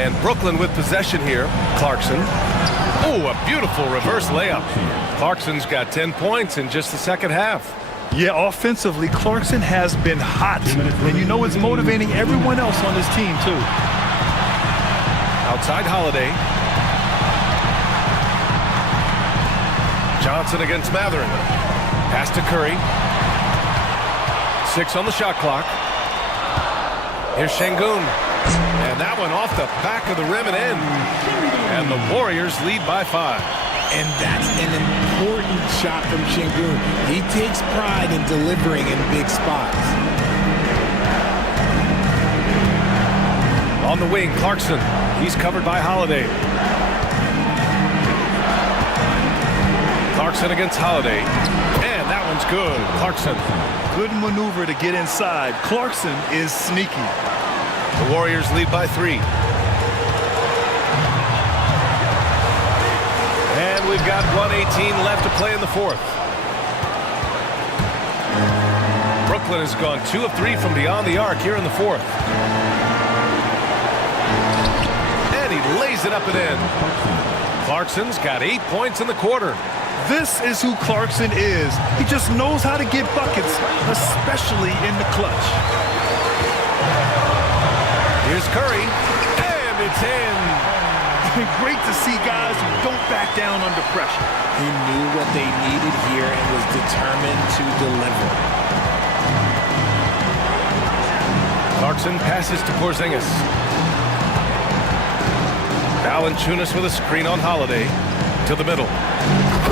And Brooklyn with possession here. Clarkson. Oh, a beautiful reverse layup. Clarkson's got 10 points in just the second half. Yeah, offensively, Clarkson has been hot. And you know it's motivating everyone else on his team, too. Outside Holiday. Johnson against Matherin. Pass to Curry. 6 on the shot clock. Here's Şengün. And that one off the back of the rim and in. And the Warriors lead by 5. And that's an important shot from Şengün. He takes pride in delivering in big spots. On the wing, Clarkson. He's covered by Holiday. Clarkson against Holiday. And that one's good. Clarkson. Good maneuver to get inside. Clarkson is sneaky. The Warriors lead by 3. And we've got 1:18 left to play in the fourth. Brooklyn has gone 2 of 3 from beyond the arc here in the fourth. And he lays it up and in. Clarkson's got 8 points in the quarter. This is who Clarkson is. He just knows how to get buckets, especially in the clutch. Here's Curry, and it's in. Great to see guys who don't back down under pressure. He knew what they needed here and was determined to deliver. Clarkson passes to Porzingis. Valanciunas with a screen on Holiday. To the middle.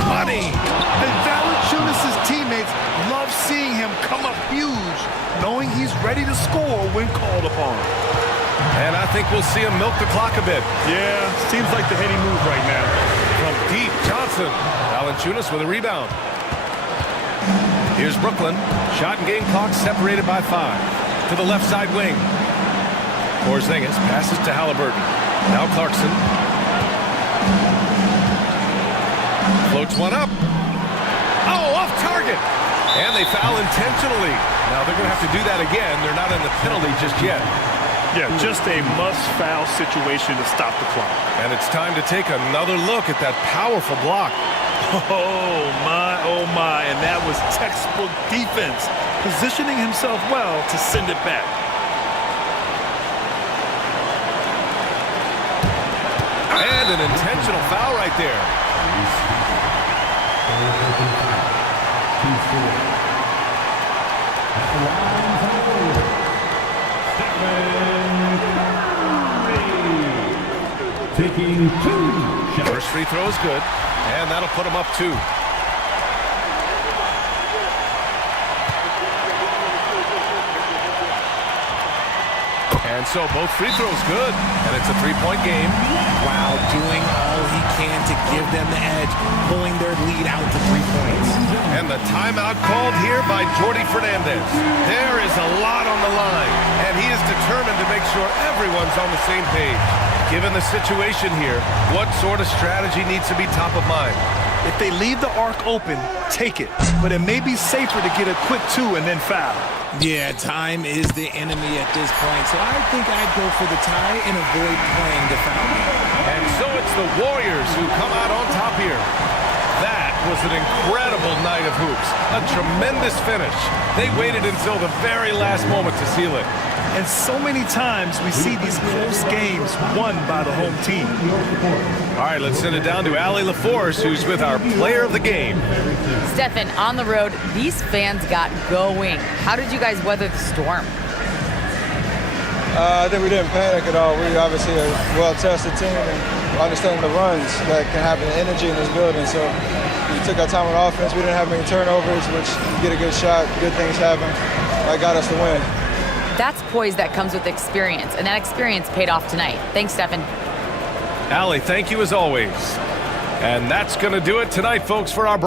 Money! And Valanciunas' teammates love seeing him come up huge, knowing he's ready to score when called upon. And I think we'll see him milk the clock a bit. Yeah, seems like the heady move right now. From deep, Johnson. Valanciunas with a rebound. Here's Brooklyn. Shot and game clock separated by 5. To the left side wing. Porzingis passes to Halliburton. Now Clarkson. Floats one up. Oh, off target. And they foul intentionally. Now they're going to have to do that again. They're not in the penalty just yet. Yeah, just a must-foul situation to stop the clock. And it's time to take another look at that powerful block. Oh, my. And that was textbook defense, positioning himself well to send it back. And an intentional foul right there. Taking 2 shots. First free throw is good, and that'll put him up 2. And so both free throws good, and it's a 3-point game. Wow, doing all he can to give them the edge, pulling their lead out to 3 points. And the timeout called here by Jordi Fernandez. There is a lot on the line, and he is determined to make sure everyone's on the same page. Given the situation here, what sort of strategy needs to be top of mind? If they leave the arc open, take it. But it may be safer to get a quick 2 and then foul. Yeah, time is the enemy at this point, so I think I'd go for the tie and avoid playing the foul. And so it's the Warriors who come out on top here. That was an incredible night of hoops. A tremendous finish. They waited until the very last moment to seal it. And so many times we see these close games won by the home team. All right, let's send it down to Allie LaForce, who's with our player of the game. Stephen, on the road, these fans got going. How did you guys weather the storm? I think we didn't panic at all. We obviously are a well-tested team and understand the runs that can happen, the energy in this building. So we took our time on offense. We didn't have many turnovers, which you get a good shot, good things happen. That got us the win. That's poise that comes with experience, and that experience paid off tonight. Thanks, Stephen. Allie, thank you as always. And that's going to do it tonight, folks, for our